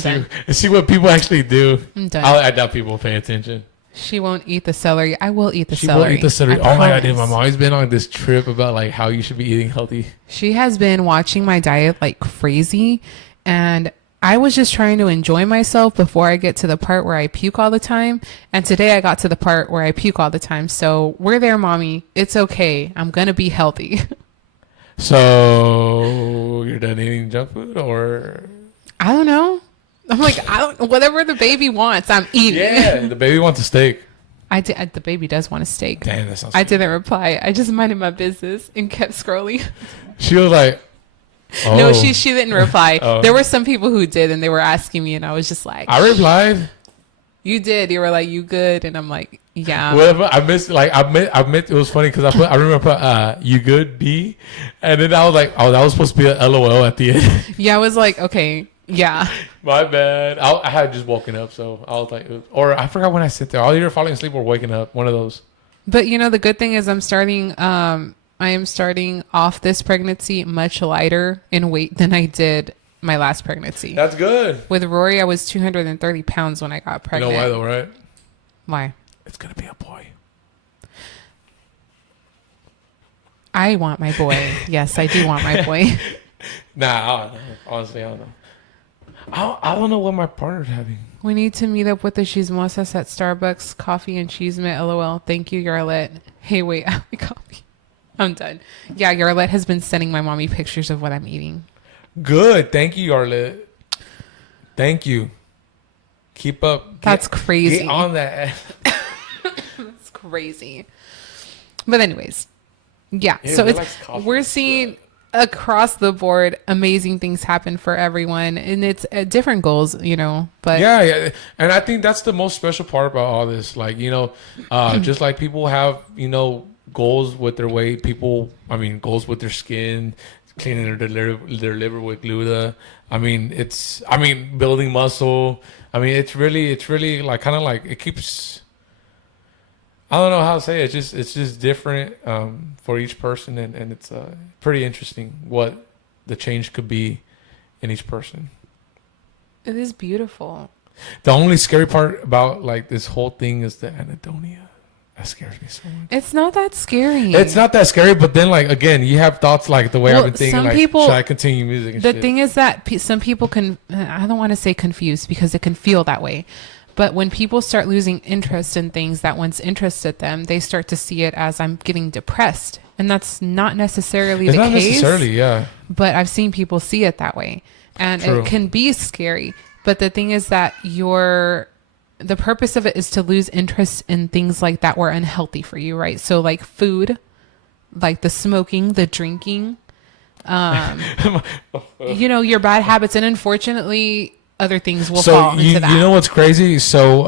see what people actually do. I'm done. I doubt people pay attention. She won't eat the celery. I will eat the She celery. will eat the celery. I Oh my god, dude, promise. my mom's been on this trip about like how you should be eating healthy. She has been watching my diet like crazy, and I was just trying to enjoy myself before I get to the part where I puke all the time. And today I got to the part where I puke all the time. So we're there, mommy. It's okay. I'm going to be healthy. So you're done eating junk food, or I don't know. I'm like, whatever the baby wants, I'm eating. yeah, the baby wants a steak. The baby does want a steak. Damn, that sounds. I didn't reply. I just minded my business and kept scrolling. She was like, oh. No, she didn't reply. Oh. There were some people who did, and they were asking me, and I was just like, I replied. you did. You were like, you good? And I'm like, yeah. Whatever. I missed. Like I meant. It was funny because I remember I put you good B, and then I was like, oh, that was supposed to be a LOL at the end. Yeah, I was like, okay, yeah. My bad. I had just woken up, so I was like, or I forgot when I sit there. I was either falling asleep or waking up. One of those. But you know, the good thing is I am starting off this pregnancy much lighter in weight than I did my last pregnancy. That's good. With Rory, I was 230 pounds when I got You pregnant. know why though, right? Why? It's gonna be a boy. I want my boy. Yes, I do want my boy. Nah, I don't know. Honestly, I don't know. I don't know what my partner's having. We need to meet up with the chismosas at Starbucks. Coffee and cheese mit. LOL. Thank you, Yarlette. Hey, wait. Coffee. I'm done. Yeah, Yarlette has been sending my mommy pictures of what I'm eating. Good. Thank you, Yarlet. Thank you. Keep up. That's crazy. Get on that. It's crazy. But anyways, yeah. Yeah, So we it's like coffee. we're seeing across the board amazing things happen for everyone, and it's different goals, you know. But Yeah, and I think that's the most special part about all this. Like, you know, just like people have, you know, goals with their weight. Goals with their skin, cleaning their liver with gluta. Building muscle. It's really like kind of like it keeps. I don't know how to say it. It's just different for each person, and it's pretty interesting what the change could be in each person. it is beautiful. The only scary part about like this whole thing is the anhedonia. That scares me so much. It's not that scary. It's not that scary, but then like again, you have thoughts like the way Well, I've been thinking. some Like, people- should I continue music? And The shit? thing is that some people can, I don't want to say confused because it can feel that way. But when people start losing interest in things that once interested them, they start to see it as I'm getting depressed. And that's not necessarily It's the not case. necessarily, yeah. But I've seen people see it that way. And True. it can be scary. But the thing is that the purpose of it is to lose interest in things like that were unhealthy for you, right? So like food, like the smoking, the drinking, your bad habits. And unfortunately, other things will fall into that. You know what's crazy? So,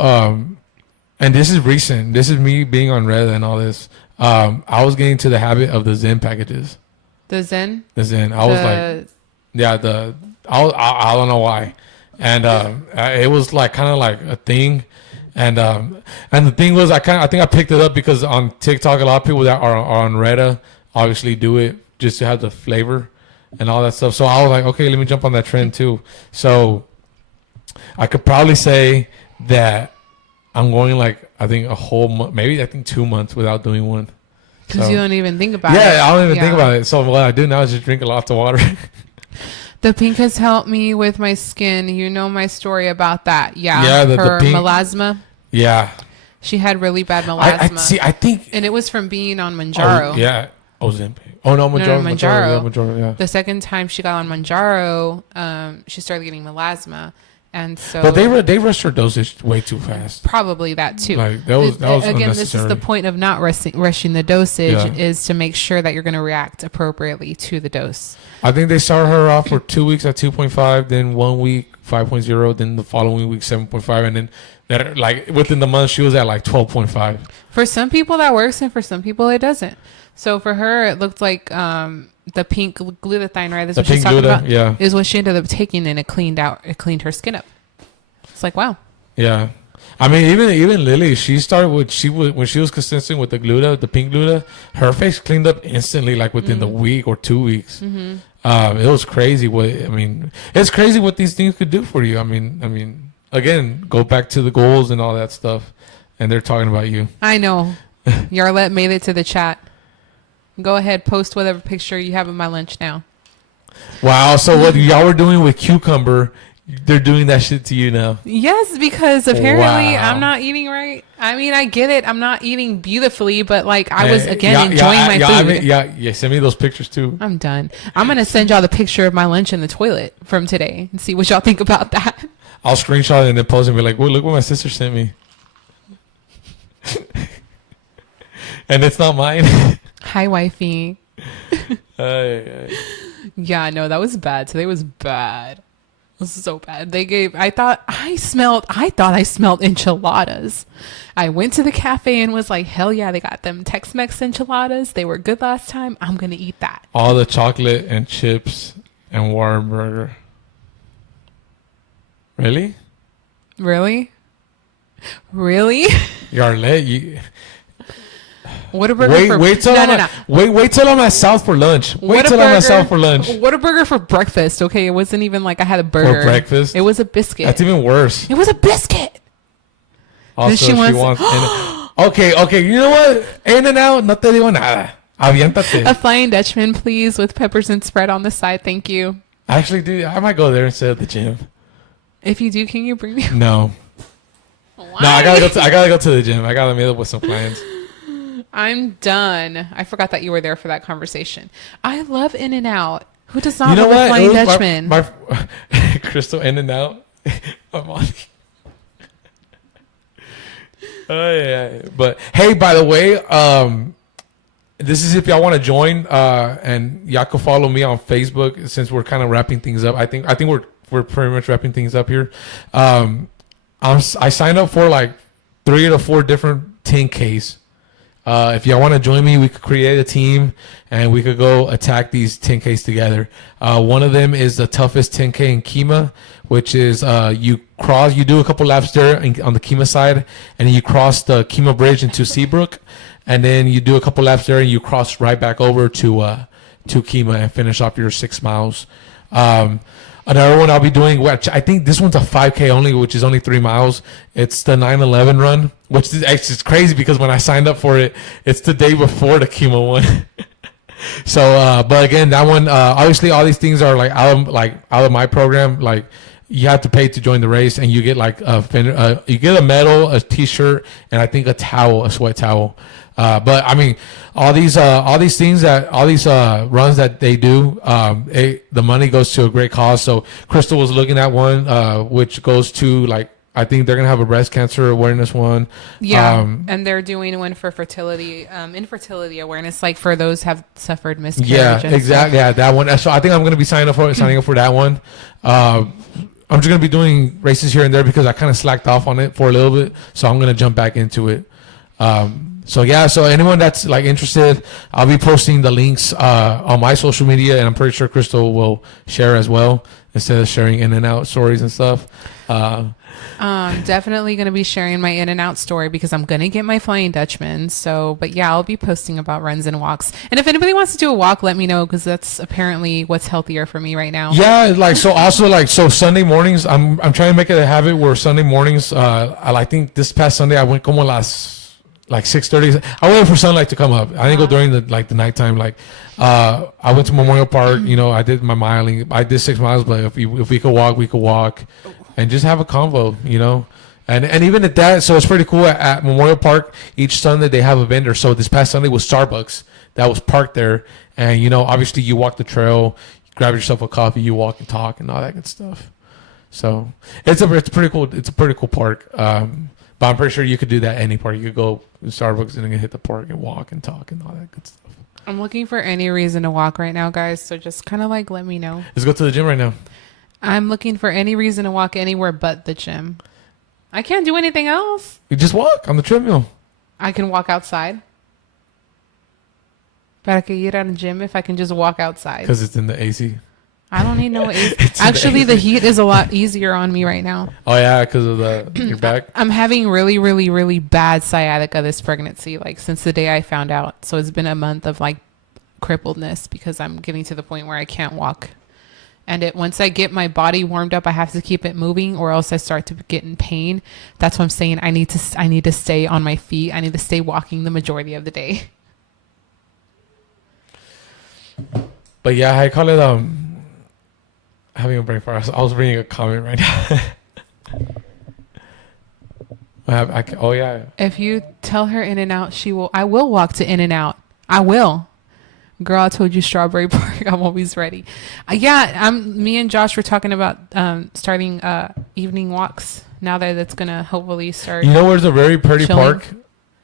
and this is recent. This is me being on Reddit and all this. I was getting to the habit of the Zen packages. The Zen? The Zen. I was like, yeah, I don't know why. And it was like kind of like a thing. And the thing was, I think I picked it up because on TikTok, a lot of people that are on Reddit obviously do it just to have the flavor and all that stuff. So I was like, okay, let me jump on that trend too. So I could probably say that I'm going like, I think a whole month, maybe I think 2 months without doing one. Because you don't even think about it. Yeah, I don't even think about it. So what I do now is just drink a lot of water. The pink has helped me with my skin. You know my story about that. Yeah. Yeah, her the pink, melasma. Yeah. She had really bad melasma. I think. And it was from being on Manjaro. Oh, yeah. Ozempic. Oh, no, Manjaro. No, Manjaro. Yeah, Manjaro, yeah. The second time she got on Manjaro, she started getting melasma. And so, but they rushed her dosage way too fast. Probably that too. Like that was again. This is the point of not rushing the dosage, is to make sure that you're going to react appropriately to the dose. I think they started her off for 2 weeks at 2.5, then 1 week 5.0, then the following week 7.5, and then that like within the month she was at like 12.5. For some people that works, and for some people it doesn't. So for her, it looked like the pink glutathione, right? That's what she's talking about. Yeah, is what she ended up taking, and it cleaned her skin up. It's like, wow. Yeah, I mean, even Lily, she started when she was consistent with the pink gluta, her face cleaned up instantly, like within the week or 2 weeks. Mm-hmm. It was crazy. It's crazy what these things could do for you. I mean, again, go back to the goals and all that stuff, and they're talking about you. I know. Yarlette made it to the chat. Go ahead, post whatever picture you have of my lunch now. Wow. So what y'all were doing with cucumber, they're doing that shit to you now. Yes, because apparently I'm not eating right. I mean, I get it. I'm not eating beautifully, but like I was enjoying my food. Yeah. Send me those pictures too. I'm done. I'm going to send y'all the picture of my lunch in the toilet from today and see what y'all think about that. I'll screenshot it and then post and be like, well, look what my sister sent me. And it's not mine. Hi, wifey. Yeah, no, that was bad. Today was bad. It was so bad. I thought I smelled enchiladas. I went to the cafe and was like, hell yeah, they got them Tex-Mex enchiladas. They were good last time. I'm going to eat that. All the chocolate and chips and Whataburger. Really? Really? Yarlette, Whataburger Wait till I'm at South for lunch. Whataburger for breakfast. Okay, it wasn't even like I had a burger. For breakfast? It was a biscuit. That's even worse. It was a biscuit. Also, she wants okay, you know what? In-N-Out, no te digo nada. Aviéntate. A Flying Dutchman, please, with peppers and spread on the side. Thank you. Actually, dude, I might go there instead of the gym. If you do, can you bring me? No. Why? No, I gotta go to the gym. I gotta meet up with some clients. I'm done. I forgot that you were there for that conversation. I love In-N-Out. Who does not love a Flying Dutchman? My Crystal In-N-Out. My mommy. Oh yeah. But hey, by the way, this is if y'all want to join, and y'all can follow me on Facebook since we're kind of wrapping things up. I think we're pretty much wrapping things up here. I signed up for like 3 to 4 different 10Ks. If y'all want to join me, we could create a team and we could go attack these 10Ks together. One of them is the toughest 10K in Kemah, which is you do a couple laps there on the Kemah side, and then you cross the Kemah Bridge into Seabrook, and then you do a couple laps there and you cross right back over to Kemah and finish off your 6 miles. Another one I'll be doing, which I think this one's a 5K only, which is only 3 miles. It's the 9/11 run, which is actually crazy because when I signed up for it, it's the day before the Kemah one. So, but again, that one, obviously all these things are out of my program. Like you have to pay to join the race, and you get like you get a medal, a T-shirt, and I think a towel, a sweat towel. But I mean, all these things that all these runs that they do, the money goes to a great cause. So Crystal was looking at one, which goes to like, I think they're gonna have a breast cancer awareness one. Yeah, and they're doing one for fertility, infertility awareness, like for those have suffered miscarriage. Yeah, and exactly. stuff. Yeah, that one. So I think I'm gonna be signing up for that one. I'm just gonna be doing races here and there because I kind of slacked off on it for a little bit. So I'm gonna jump back into it. So yeah, so anyone that's like interested, I'll be posting the links on my social media, and I'm pretty sure Crystal will share as well instead of sharing in and out stories and stuff. Definitely going to be sharing my in and out story because I'm going to get my Flying Dutchman. So, but yeah, I'll be posting about runs and walks. And if anybody wants to do a walk, let me know because that's apparently what's healthier for me right now. Yeah, like so. Also, like so, Sunday mornings, I'm trying to make it a habit where Sunday mornings, I think this past Sunday I went como like 6:30. I waited for sunlight to come up. I didn't go during the nighttime. Like, I went to Memorial Park. You know, I did my miling. I did 6 miles, but if we could walk, we could walk, and just have a convo. You know, and even at that, so it's pretty cool. At Memorial Park, each Sunday they have a vendor. So this past Sunday was Starbucks that was parked there, and you know, obviously you walk the trail, you grab yourself a coffee, you walk and talk, and all that good stuff. So it's pretty cool. It's a pretty cool park. But I'm pretty sure you could do that any park. You could go to Starbucks and then hit the park and walk and talk and all that good stuff. I'm looking for any reason to walk right now, guys. So just kind of like let me know. Let's go to the gym right now. I'm looking for any reason to walk anywhere but the gym. I can't do anything else. You just walk on the treadmill. I can walk outside. Para que ir al gym if I can just walk outside. Because it's in the AC. I don't need no AC. Actually, the heat is a lot easier on me right now. Oh, yeah, because of your back? I'm having really, really, really bad sciatica this pregnancy, like since the day I found out. So it's been a month of like crippledness because I'm getting to the point where I can't walk. And once I get my body warmed up, I have to keep it moving or else I start to get in pain. That's what I'm saying. I need to stay on my feet. I need to stay walking the majority of the day. But yeah, I call it having a brain fart. I was reading a comment right now. Oh yeah. If you tell her In and Out, I will walk to In and Out. I will. Girl, I told you Strawberry Park. I'm always ready. Me and Josh were talking about starting evening walks now that it's gonna hopefully start. You know where's a very pretty chilling. park?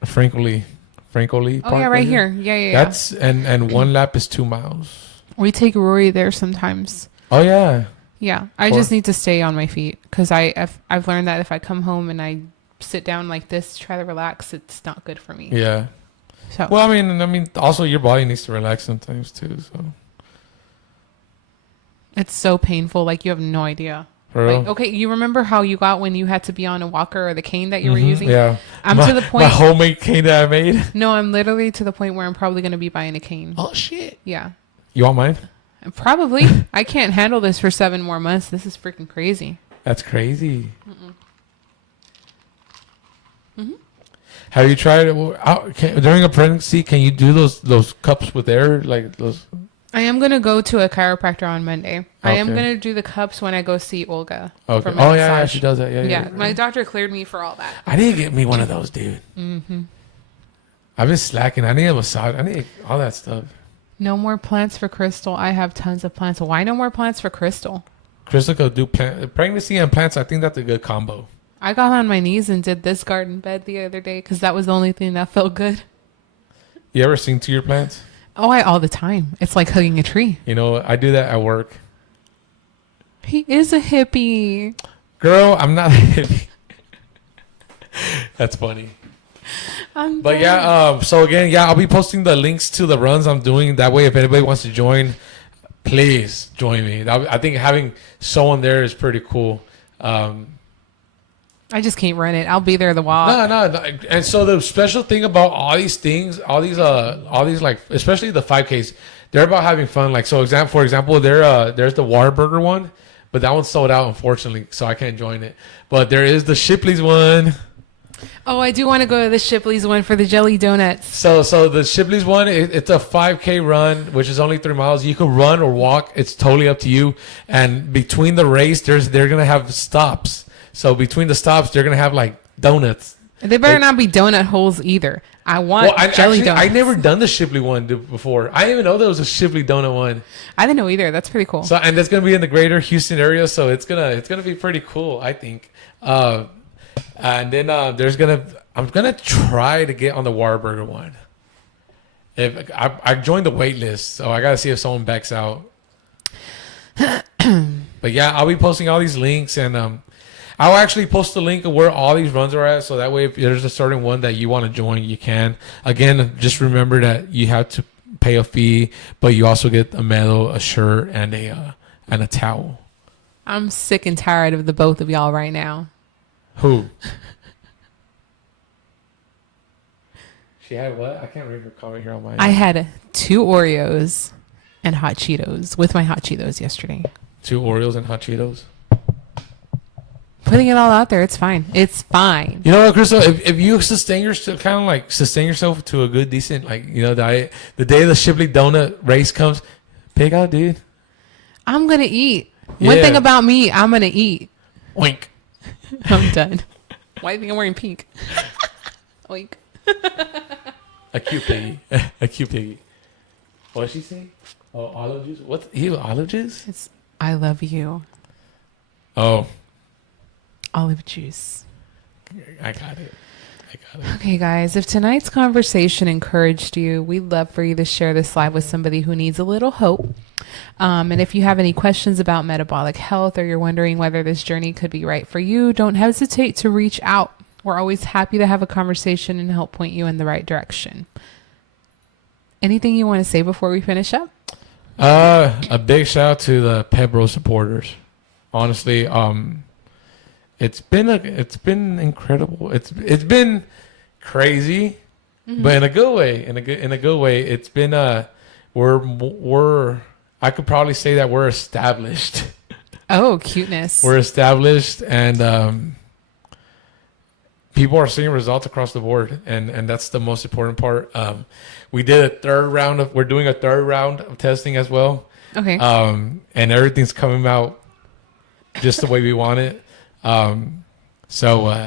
Frankly Park. Oh yeah, right here. Yeah. That's and one lap is 2 miles. We take Rory there sometimes. Oh yeah. Yeah, I just need to stay on my feet because I've learned that if I come home and I sit down like this, try to relax, it's not good for me. Yeah. So well, I mean, also your body needs to relax sometimes too. So it's so painful, like you have no idea. For real? Like, okay, you remember how you got when you had to be on a walker or the cane that you were using? Yeah. I'm to the point. My homemade cane that I made. No, I'm literally to the point where I'm probably going to be buying a cane. Oh shit. Yeah. You want mine? Probably. I can't handle this for 7 more months. This is freaking crazy. That's crazy. Have you tried it during a pregnancy? Can you do those cups with air, like those? I am gonna go to a chiropractor on Monday. I am Okay. gonna do the cups when I go see Olga. Okay. For my Oh yeah, massage. she does that. Yeah. My doctor cleared me for all that. I need to get me one of those, dude. I've been slacking. I need a massage. I need all that stuff. No more plants for Crystal. I have tons of plants. Why no more plants for Crystal? Crystal could do pregnancy and plants. I think that's a good combo. I got on my knees and did this garden bed the other day because that was the only thing that felt good. You ever sing to your plants? Oh, all the time. It's like hugging a tree. You know, I do that at work. He is a hippie. Girl, I'm not a hippie. That's funny. But yeah, so again, yeah, I'll be posting the links to the runs I'm doing. That way, if anybody wants to join, please join me. I think having someone there is pretty cool. I just can't run it. I'll be there the walk. No. And so the special thing about all these things, all these like, especially the 5Ks, they're about having fun. Like, so for example, there's the Waterburger one, but that one's sold out, unfortunately, so I can't join it. But there is the Shipley's one. Oh, I do want to go to the Shipley's one for the jelly donuts. So the Shipley's one, it's a 5K run, which is only 3 miles. You can run or walk. It's totally up to you. And between the race, they're going to have stops. So between the stops, they're going to have like donuts. They better not be donut holes either. I want Well, jelly actually, donuts. I never done the Shipley one before. I didn't even know there was a Shipley donut one. I didn't know either. That's pretty cool. So, and that's gonna be in the greater Houston area, so it's gonna be pretty cool, I think. And then I'm gonna try to get on the Whataburger one. If I joined the wait list, so I gotta see if someone backs out. But yeah, I'll be posting all these links, and I'll actually post the link of where all these runs are at, so that way if there's a certain one that you want to join, you can. Again, just remember that you have to pay a fee, but you also get a medal, a shirt, and a towel. I'm sick and tired of the both of y'all right now. Who? She had what? I can't read her comment here on my. I had 2 Oreos and hot Cheetos with my hot Cheetos yesterday. 2 Oreos and hot Cheetos. Putting it all out there, it's fine. It's fine. You know what, Crystal? If you sustain yourself to a good, decent, diet, the day the Shipley donut race comes, pick out, dude. I'm gonna eat. One Yeah. thing about me, I'm gonna eat. Wink. I'm done. Why do you think I'm wearing pink? Oink. A cute piggy. A cute piggy. What did she say? Oh, olive juice? What? Olive juice? It's I love you. Oh, Olive juice. I got it. Okay, guys, if tonight's conversation encouraged you, we'd love for you to share this live with somebody who needs a little hope. And if you have any questions about metabolic health or you're wondering whether this journey could be right for you, don't hesitate to reach out. We're always happy to have a conversation and help point you in the right direction. Anything you want to say before we finish up? A big shout out to the Pebro supporters. Honestly, it's been incredible. It's been crazy, but in a good way. In a good way. It's been we're I could probably say that we're established. Oh, cuteness. We're established, and people are seeing results across the board, and that's the most important part. We did we're doing a third round of testing as well. Okay. And everything's coming out just the way we want it. So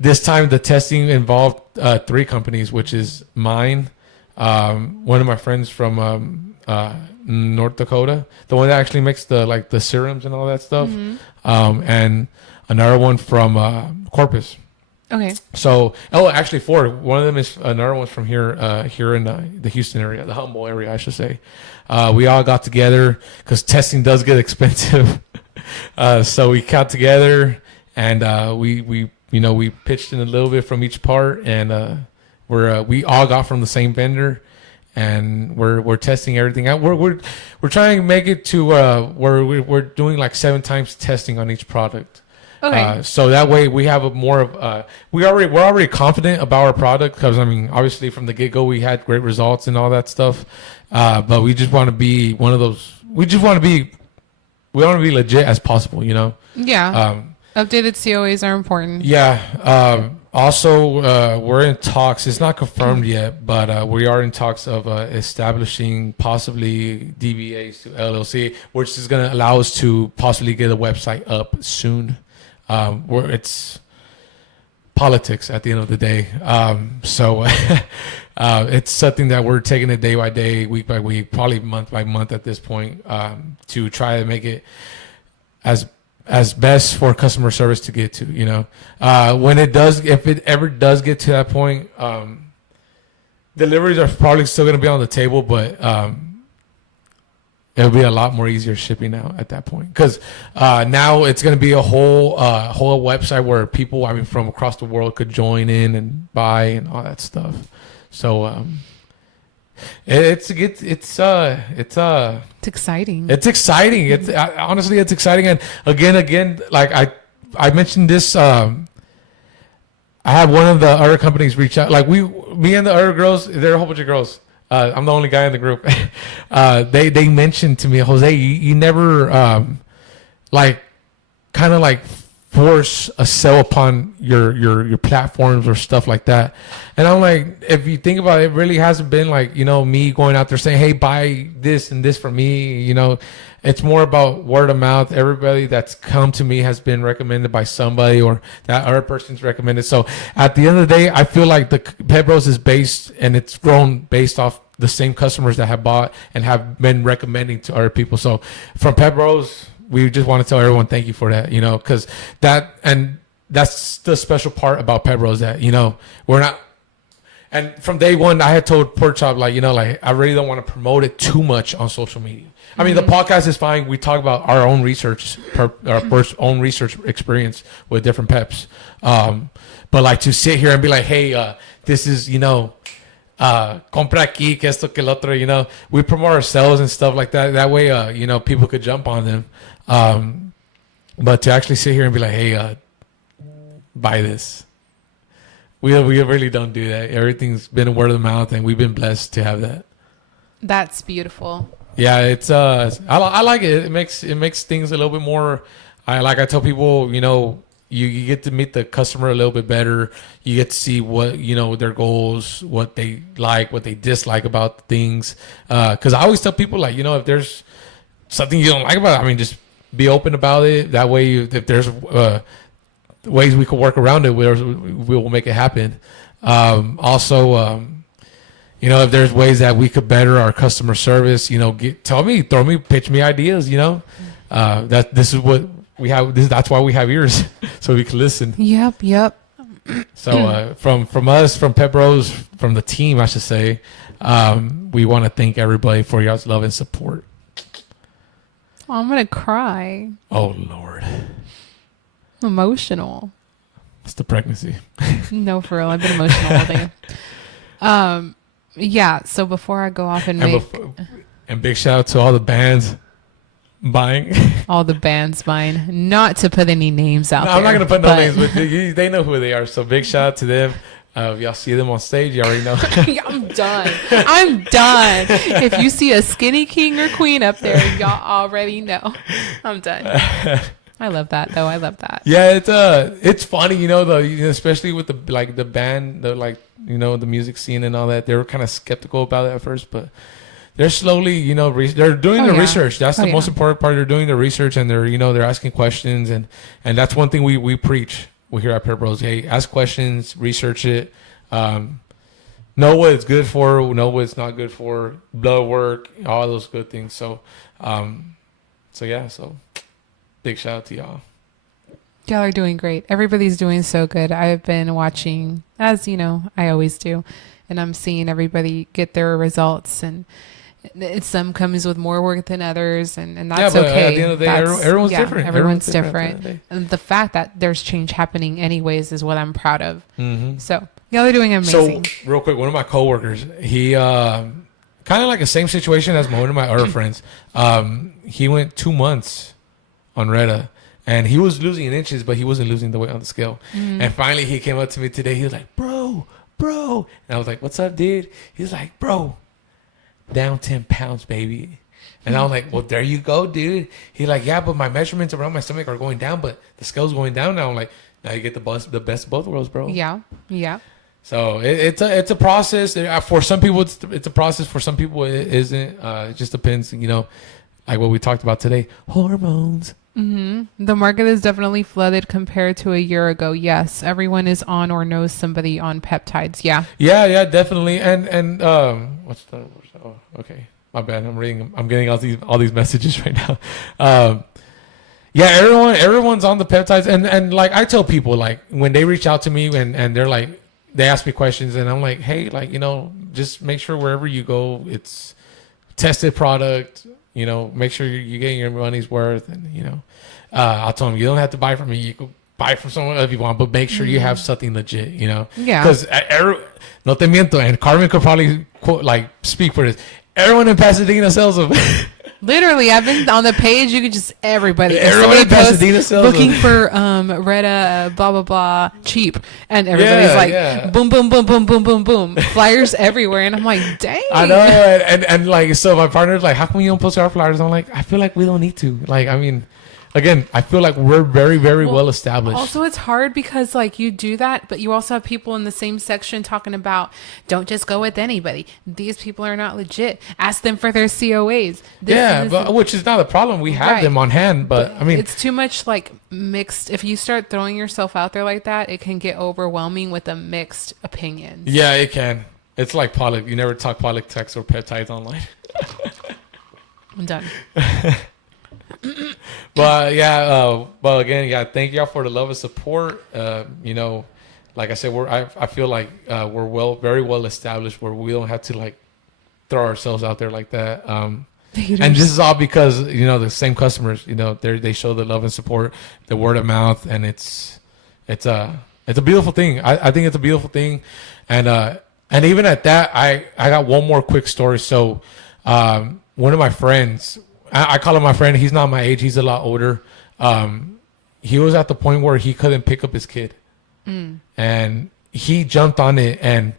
this time the testing involved 3 companies, which is mine, one of my friends from North Dakota, the one that actually makes the serums and all that stuff, and another one from Corpus. Okay. So, actually 4. One of them is another one's from here in the Houston area, the Humboldt area, I should say. We all got together because testing does get expensive. So we got together and we pitched in a little bit from each part, and we all got from the same vendor, and we're testing everything out. We're trying to make it to where we're doing like 7 times testing on each product. Okay. So that way we have we're already confident about our product, because obviously from the get-go we had great results and all that stuff. But we just want to be one of those. We want to be legit as possible, Yeah. Updated COAs are important. Yeah. Also, we're in talks. It's not confirmed yet, but we are in talks of establishing possibly DBAs to LLC, which is going to allow us to possibly get a website up soon. Where it's politics at the end of the day. So it's something that we're taking it day by day, week by week, probably month by month at this point, to try to make it as best for customer service to get to, when if it ever does get to that point, deliveries are probably still going to be on the table, but it'll be a lot more easier shipping now at that point, because now it's going to be a whole website where people from across the world could join in and buy and all that stuff. So it's exciting. It's exciting. It's honestly, it's exciting. And again, like I mentioned this. I had one of the other companies reach out. Like me and the other girls, there are a whole bunch of girls. I'm the only guy in the group. They mentioned to me, Jose, you never kind of force a sell upon your platforms or stuff like that. And I'm like, if you think about it, it really hasn't been like, you know, me going out there saying, hey, buy this and this for me. You know, it's more about word of mouth. Everybody that's come to me has been recommended by somebody, or that other person's recommended. So at the end of the day, I feel like the Pep Bros is based, and it's grown based off the same customers that have bought and have been recommending to other people. So from Pep Bros, we just want to tell everyone thank you for that, you know, because that's the special part about Pep Bros, that, you know, we're not. And from day one, I had told Pork Chop, like, you know, like, I really don't want to promote it too much on social media. I mean, the podcast is fine. We talk about our own research, our first own research experience with different peps. But like, to sit here and be like, hey, this is, you know, compra aquí, que esto, que el otro, you know, we promote ourselves and stuff like that. That way, you know, people could jump on them. But to actually sit here and be like, hey, buy this. We really don't do that. Everything's been word of mouth, and we've been blessed to have that. That's beautiful. Yeah, it's I like it. It makes things a little bit more. I tell people, you know, you get to meet the customer a little bit better. You get to see what, you know, their goals, what they like, what they dislike about things. Because I always tell people, like, you know, if there's something you don't like about it, I mean, just be open about it. That way, if there's ways we could work around it, we will make it happen. Also, you know, if there's ways that we could better our customer service, you know, pitch me ideas, you know. This is what we have. That's why we have ears, so we can listen. Yep. So from us, from Pep Bros, from the team, I should say, we want to thank everybody for y'all's love and support. Oh, I'm gonna cry. Oh Lord, Emotional. it's the pregnancy. No, for real, I've been emotional all day. Yeah. So before I go off and make And big shout out to all the bands buying. all the bands buying, not to put any names out there. I'm not gonna put no names, but they know who they are. So big shout out to them. If y'all see them on stage, you already know. I'm done. If you see a skinny king or queen up there, y'all already know. I'm done. I love that though. I love that. Yeah, it's funny, you know, especially with the band, the music scene and all that. They were kind of skeptical about it at first, but they're slowly, you know, they're doing the research. That's the most important part. They're doing the research, and they're asking questions, and that's one thing we preach. We here at Pep Bros. Hey, ask questions, research it, know what it's good for, know what it's not good for, blood work, all those good things. So big shout out to y'all. Y'all are doing great. Everybody's doing so good. I've been watching, as you know, I always do, and I'm seeing everybody get their results, and some comes with more work than others, and that's okay. At the end of the day, everyone's different. Everyone's different. And the fact that there's change happening anyways is what I'm proud of. Mm-hmm. So y'all are doing amazing. So real quick, one of my coworkers, he kind of like the same situation as one of my other friends. He went 2 months on Retta, and he was losing in inches, but he wasn't losing the weight on the scale. Mm-hmm. And finally, he came up to me today. He was like, bro. And I was like, what's up, dude? He's like, bro, down 10 pounds, baby. And I was like, well, there you go, dude. He's like, yeah, but my measurements around my stomach are going down, but the scale's going down now. I'm like, now you get the best of both worlds, bro. Yeah. So it's a process. For some people, it's a process. For some people, it isn't. It just depends, you know, like what we talked about today, hormones. Mm-hmm. The market is definitely flooded compared to a year ago. Yes, everyone is on or knows somebody on peptides. Yeah, definitely. And okay, my bad. I'm getting all these messages right now. Everyone's on the peptides, and like I tell people, like when they reach out to me and they're like, they ask me questions, and I'm like, hey, like, you know, just make sure wherever you go, it's tested product. You know, make sure you're getting your money's worth, and you know, I'll tell them you don't have to buy from me. You can buy from someone else if you want, but make sure you have something legit. You know, because no te miento, and Carmen could probably speak for this. Everyone in Pasadena sells them. Literally, I've been on the page. You could just everybody in Pasadena sells looking them. for Retta blah blah blah cheap, and everybody's boom boom boom boom boom boom boom flyers everywhere, and I'm like, dang. I know, and like, so my partner's like, how come you don't post our flyers? I'm like, I feel like we don't need to. Like, I mean, again, I feel like we're very, very well established. Also, it's hard because like you do that, but you also have people in the same section talking about don't just go with anybody. These people are not legit. Ask them for their COAs. But which is not a problem. We have Right. them on hand, but I mean, it's too much like mixed. If you start throwing yourself out there like that, it can get overwhelming with the mixed opinions. yeah, it can. It's like poly. You never talk politics or peptides online. I'm done. But yeah, well again, yeah, thank y'all for the love and support. You know, like I said, I feel like we're very well established where we don't have to like throw ourselves out there like that. And this is all because you know the same customers, you know, they show the love and support, the word of mouth, and it's a beautiful thing. I think it's a beautiful thing, and even at that, I got one more quick story. So one of my friends, I call him my friend. He's not my age. He's a lot older. He was at the point where he couldn't pick up his kid, and he jumped on it, and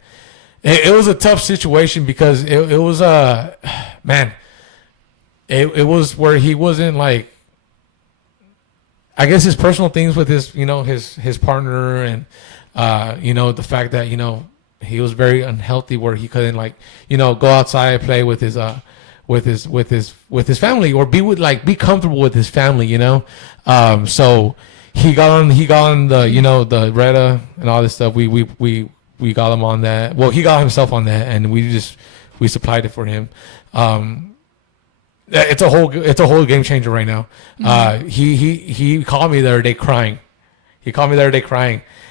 it was a tough situation because it was man. It was where he wasn't like, I guess his personal things with his, you know, his partner and, you know, the fact that, you know, he was very unhealthy where he couldn't like, you know, go outside, play with his family or be comfortable with his family, you know? So he got on the, you know, the Retta and all this stuff. We got him on that. Well, he got himself on that and we supplied it for him. It's a whole game changer right now. He called me the other day crying.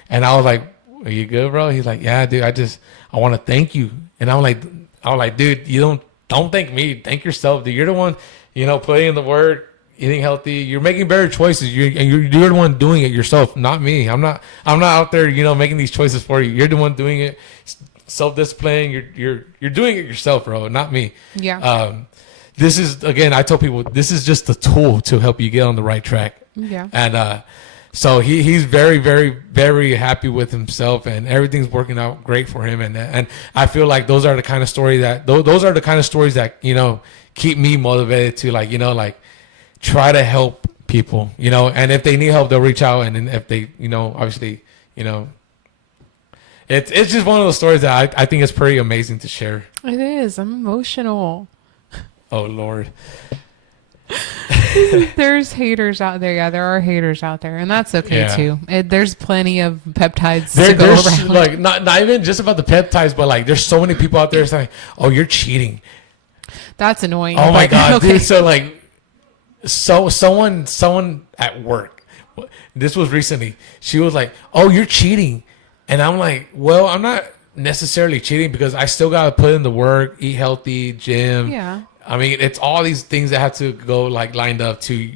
And I was like, "Are you good, bro?" He's like, "Yeah, dude. I want to thank you." And I was like, "Dude, you don't thank me. Thank yourself, dude. You're the one, you know, putting in the work, eating healthy. You're making better choices. You're the one doing it yourself, not me. I'm not out there, you know, making these choices for you. You're the one doing it. Self-discipline. You're doing it yourself, bro, not me." Yeah. This is, again, I tell people, this is just a tool to help you get on the right track. Yeah. And so he's very, very, very happy with himself, and everything's working out great for him. And I feel like those are the kind of stories that, you know, keep me motivated to, like, you know, like try to help people, you know, and if they need help, they'll reach out. And then if they, you know, obviously, you know, it's just one of those stories that I think is pretty amazing to share. It is. I'm emotional. Oh, Lord. There's haters out there. Yeah, there are haters out there, and that's okay too. There's plenty of peptides to go there's around. like not even just about the peptides, but like there's so many people out there saying, "Oh, you're cheating." That's annoying. Oh my God, okay. dude! So like, someone at work, this was recently. She was like, "Oh, you're cheating," and I'm like, "Well, I'm not necessarily cheating because I still gotta put in the work, eat healthy, gym." Yeah. I mean, it's all these things that have to go like lined up to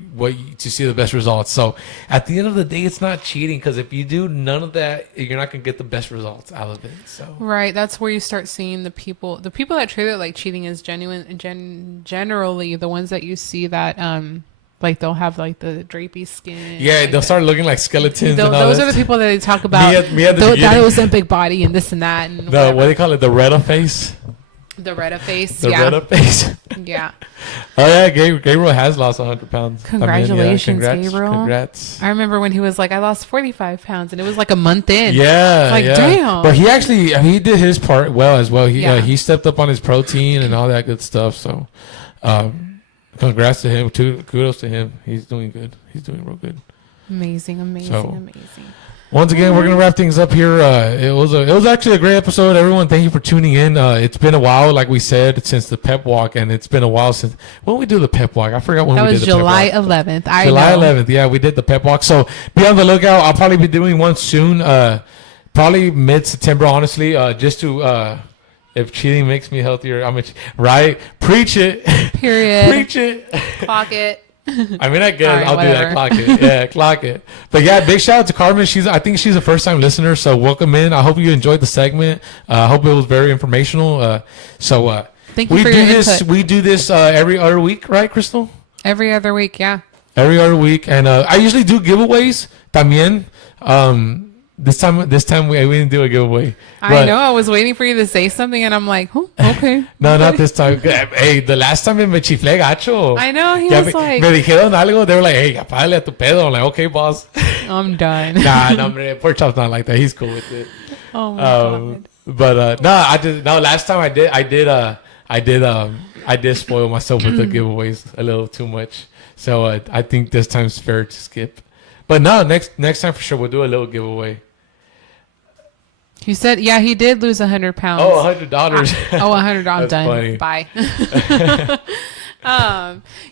see the best results. So at the end of the day, it's not cheating because if you do none of that, you're not gonna get the best results out of it. So Right, that's where you start seeing the people that treat it like cheating is generally the ones that you see that like they'll have like the drapey skin. yeah, like they'll start looking like skeletons. And all those that. are the people that they talk about. Me at the that beginning. Ozempic body and this and that and What do they call it? The Retta face. the Retta face. The yeah. Retta face. Yeah. Oh yeah, Gabriel has lost 100 pounds. Congratulations, congrats, Gabriel. Congrats. I remember when he was like, I lost 45 pounds, and it was like a month in. Yeah, Like, yeah. damn. But he did his part well as well. Yeah. He stepped up on his protein and all that good stuff. So, congrats to him. Kudos to him. He's doing good. He's doing real good. Amazing. So- Once again, we're gonna wrap things up here. It was actually a great episode. Everyone, thank you for tuning in. It's been a while, like we said, since the pep walk, and it's been a while since when we do the pep walk. I forgot when That we was did the July pep walk. 11th. July 11th. Yeah, we did the pep walk. So be on the lookout. I'll probably be doing one soon. Probably mid-September, honestly. Just to if cheating makes me healthier, right. Preach it. Period. Preach it. Clock it. I mean, I guess All right, I'll whatever. do that. Clock it. Yeah, clock it. But yeah, big shout out to Carmen. I think she's a first time listener. So welcome in. I hope you enjoyed the segment. I hope it was very informational. Thank you we for do your this. input. We do this every other week, right, Crystal? Every other week, yeah. Every other week, and I usually do giveaways. También. This time we didn't do a giveaway. I But- know. I was waiting for you to say something, and I'm like, oh, okay. No, not this time. Hey, the last time me chiflé gacho. I know. He Ya was like, me dijeron algo. They were like, hey, apágale a tu pedo. I'm like, okay, boss. I'm done. Nah, no, hombre, Pork Chop's not like that. He's cool with it. Oh my god. But last time I did spoil myself with the giveaways a little too much. So I think this time's fair to skip. But no, next time for sure we'll do a little giveaway. He said, yeah, he did lose 100 pounds. Oh, $100. Oh, 100. I'm That's done. funny. Bye.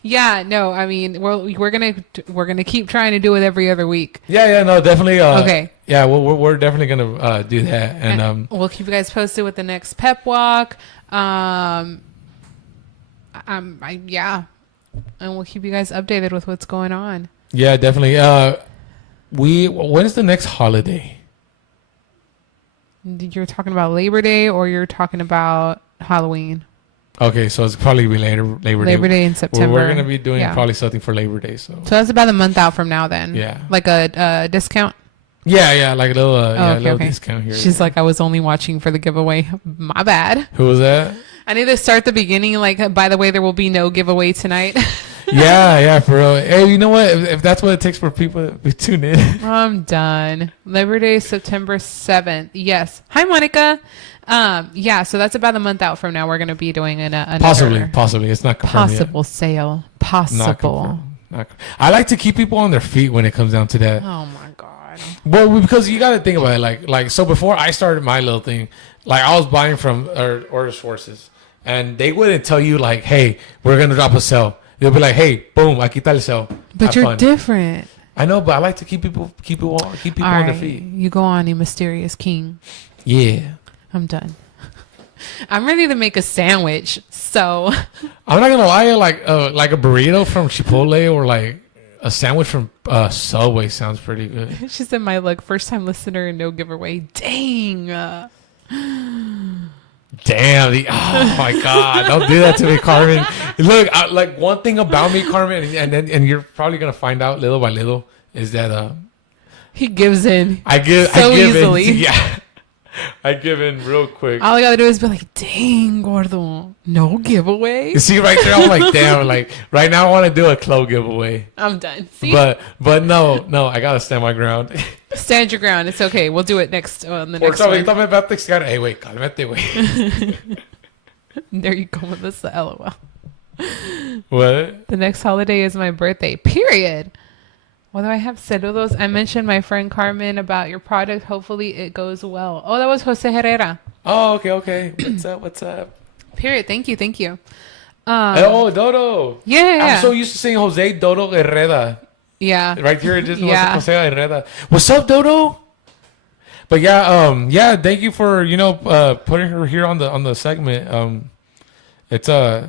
Yeah, no, I mean, we're gonna keep trying to do it every other week. Yeah, no, definitely. Okay. Yeah, we're definitely gonna do that, and We'll keep you guys posted with the next pep walk. Yeah, and we'll keep you guys updated with what's going on. yeah, definitely. When is the next holiday? You're talking about Labor Day, or you're talking about Halloween? Okay, so it's probably be Labor Day. Labor Day in September. We're gonna be doing Yeah. probably something for Labor Day. So So that's about a month out from now, then. Yeah. Like a discount. yeah, like a little little okay. discount here. She's like, I was only watching for the giveaway. My bad. Who was that? I need to start the beginning. Like, by the way, there will be no giveaway tonight. yeah, for real. Hey, you know what? If that's what it takes for people to tune in. I'm done. Labor Day, September 7th. Yes. Hi, Monica. Yeah, so that's about a month out from now. We're going to be doing another Possibly. It's not confirmed possible sale. yet. Possible. Not confirmed. I like to keep people on their feet when it comes down to that. Oh my God. Well, because you got to think about it. Like so before I started my little thing, like I was buying from order sources, and they wouldn't tell you like, hey, we're gonna drop a sale. They'll be like, hey, boom, aquí está el sale. But Have you're fun. different. I know, but I like to keep people All on their right. feet. You go on, you mysterious king. Yeah. I'm done. I'm ready to make a sandwich. So I'm not gonna lie, like a burrito from Chipotle or like a sandwich from Subway sounds pretty good. she said, my luck, first time listener and no giveaway. Dang. Damn, oh my God, don't do that to me, Carmen. Look, like one thing about me, Carmen, and you're probably gonna find out little by little is that He gives in. I give easily. in, yeah, I give in real quick. All I gotta do is be like, dang, gordo, no giveaway. You see right there, I'm like, damn, like right now I want to do a Clo giveaway, I'm done. See? but no, I gotta stand my ground. Stand your ground. It's okay. We'll do it next on the Por next eso one. ahorita me va a textear, hey, wait, cálmate, güey. There you go, Melissa. LOL. What? The next holiday is my birthday. Period. What do I have? Saludos. I mentioned my friend Carmen about your product. Hopefully it goes well. Oh, that was Jose Herrera. Oh, okay. What's up? Period. Thank you. Oh, Dodo. Yeah. I'm so used to saying Jose Dodo Herrera. Yeah. Right here, it just Yeah. Jose Herrera. What's up, Dodo? But yeah, thank you for putting her here on the segment. It's I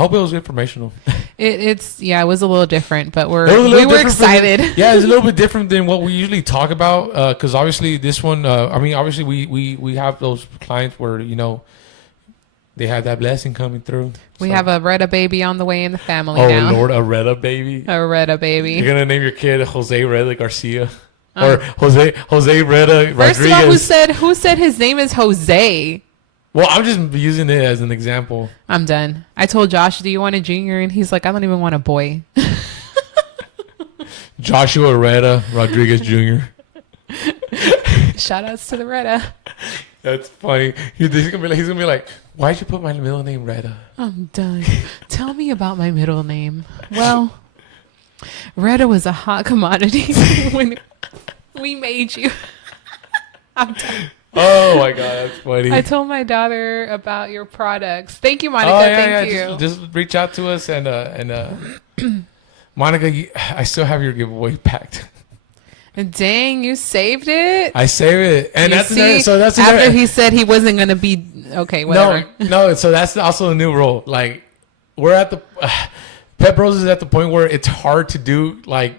hope it was informational. It was a little different, but It was a little we were different from excited. yeah, it's a little bit different than what we usually talk about. Because obviously this one, obviously we have those clients where they have that blessing coming through. We So- have a Retta baby on the way in the family oh now. Lord, a Retta baby. A Retta baby. You're gonna name your kid Jose Retta Garcia or Jose Retta First Rodriguez. of all, who said his name is Jose? Well, I'm just using it as an example. I'm done. I told Josh, do you want a junior? And he's like, I don't even want a boy. Joshua Retta Rodriguez Jr. Shout outs to the Retta. That's funny. He's gonna be like, why'd you put my middle name Retta? I'm done. Tell me about my middle name. Well, Retta was a hot commodity when we made you. I'm done. Oh my God, that's funny. I told my daughter about your products. Thank you, Monica. Oh, yeah, Thank you. Just reach out to us and Monica, I still have your giveaway packed. Dang, you saved it. I saved it, and You that's see, another, so that's after another, he said he wasn't gonna be okay. Whatever. no. So that's also a new rule. Like we're at the Pep Bros is at the point where it's hard to do like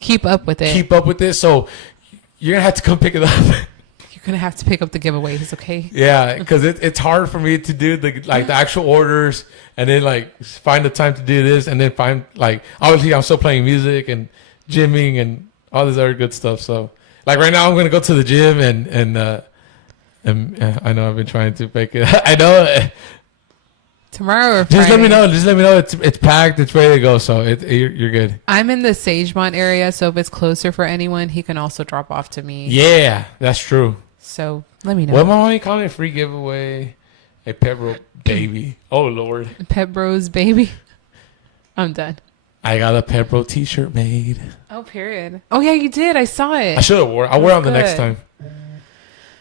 Keep up with it. keep up with it. So you're gonna have to come pick it up. You're gonna have to pick up the giveaways, okay? Yeah, because it's hard for me to do the actual orders and then like find the time to do this and then find like obviously I'm still playing music and gymming and all this other good stuff. So Like right now, I'm gonna go to the gym and I know I've been trying to fake it. I know. Tomorrow or Friday? Just let me know. Just let me know. It's packed. It's ready to go. So you're good. I'm in the Sagemont area, so if it's closer for anyone, he can also drop off to me. Yeah, that's true. So let me know. What am I calling it? Free giveaway. A Pebble baby. Oh Lord. Pep Bros baby. I'm done. I got a Pebble t-shirt made. Oh, period. Oh yeah, you did. I saw it. I should have wore. I'll wear it on the next Good. time.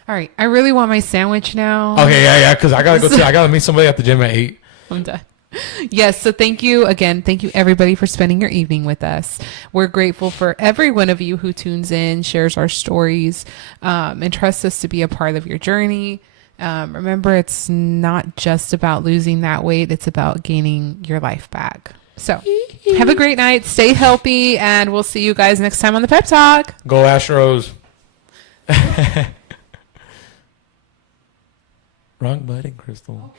All right. I really want my sandwich now. Okay, yeah. Because I gotta go. I gotta meet somebody at the gym at 8. I'm done. Yes. So thank you again. Thank you everybody for spending your evening with us. We're grateful for every one of you who tunes in, shares our stories, and trusts us to be a part of your journey. Remember, it's not just about losing that weight. It's about gaining your life back. So have a great night. Stay healthy, and we'll see you guys next time on the Pep Talk. Go Astros. Wrong button, Crystal.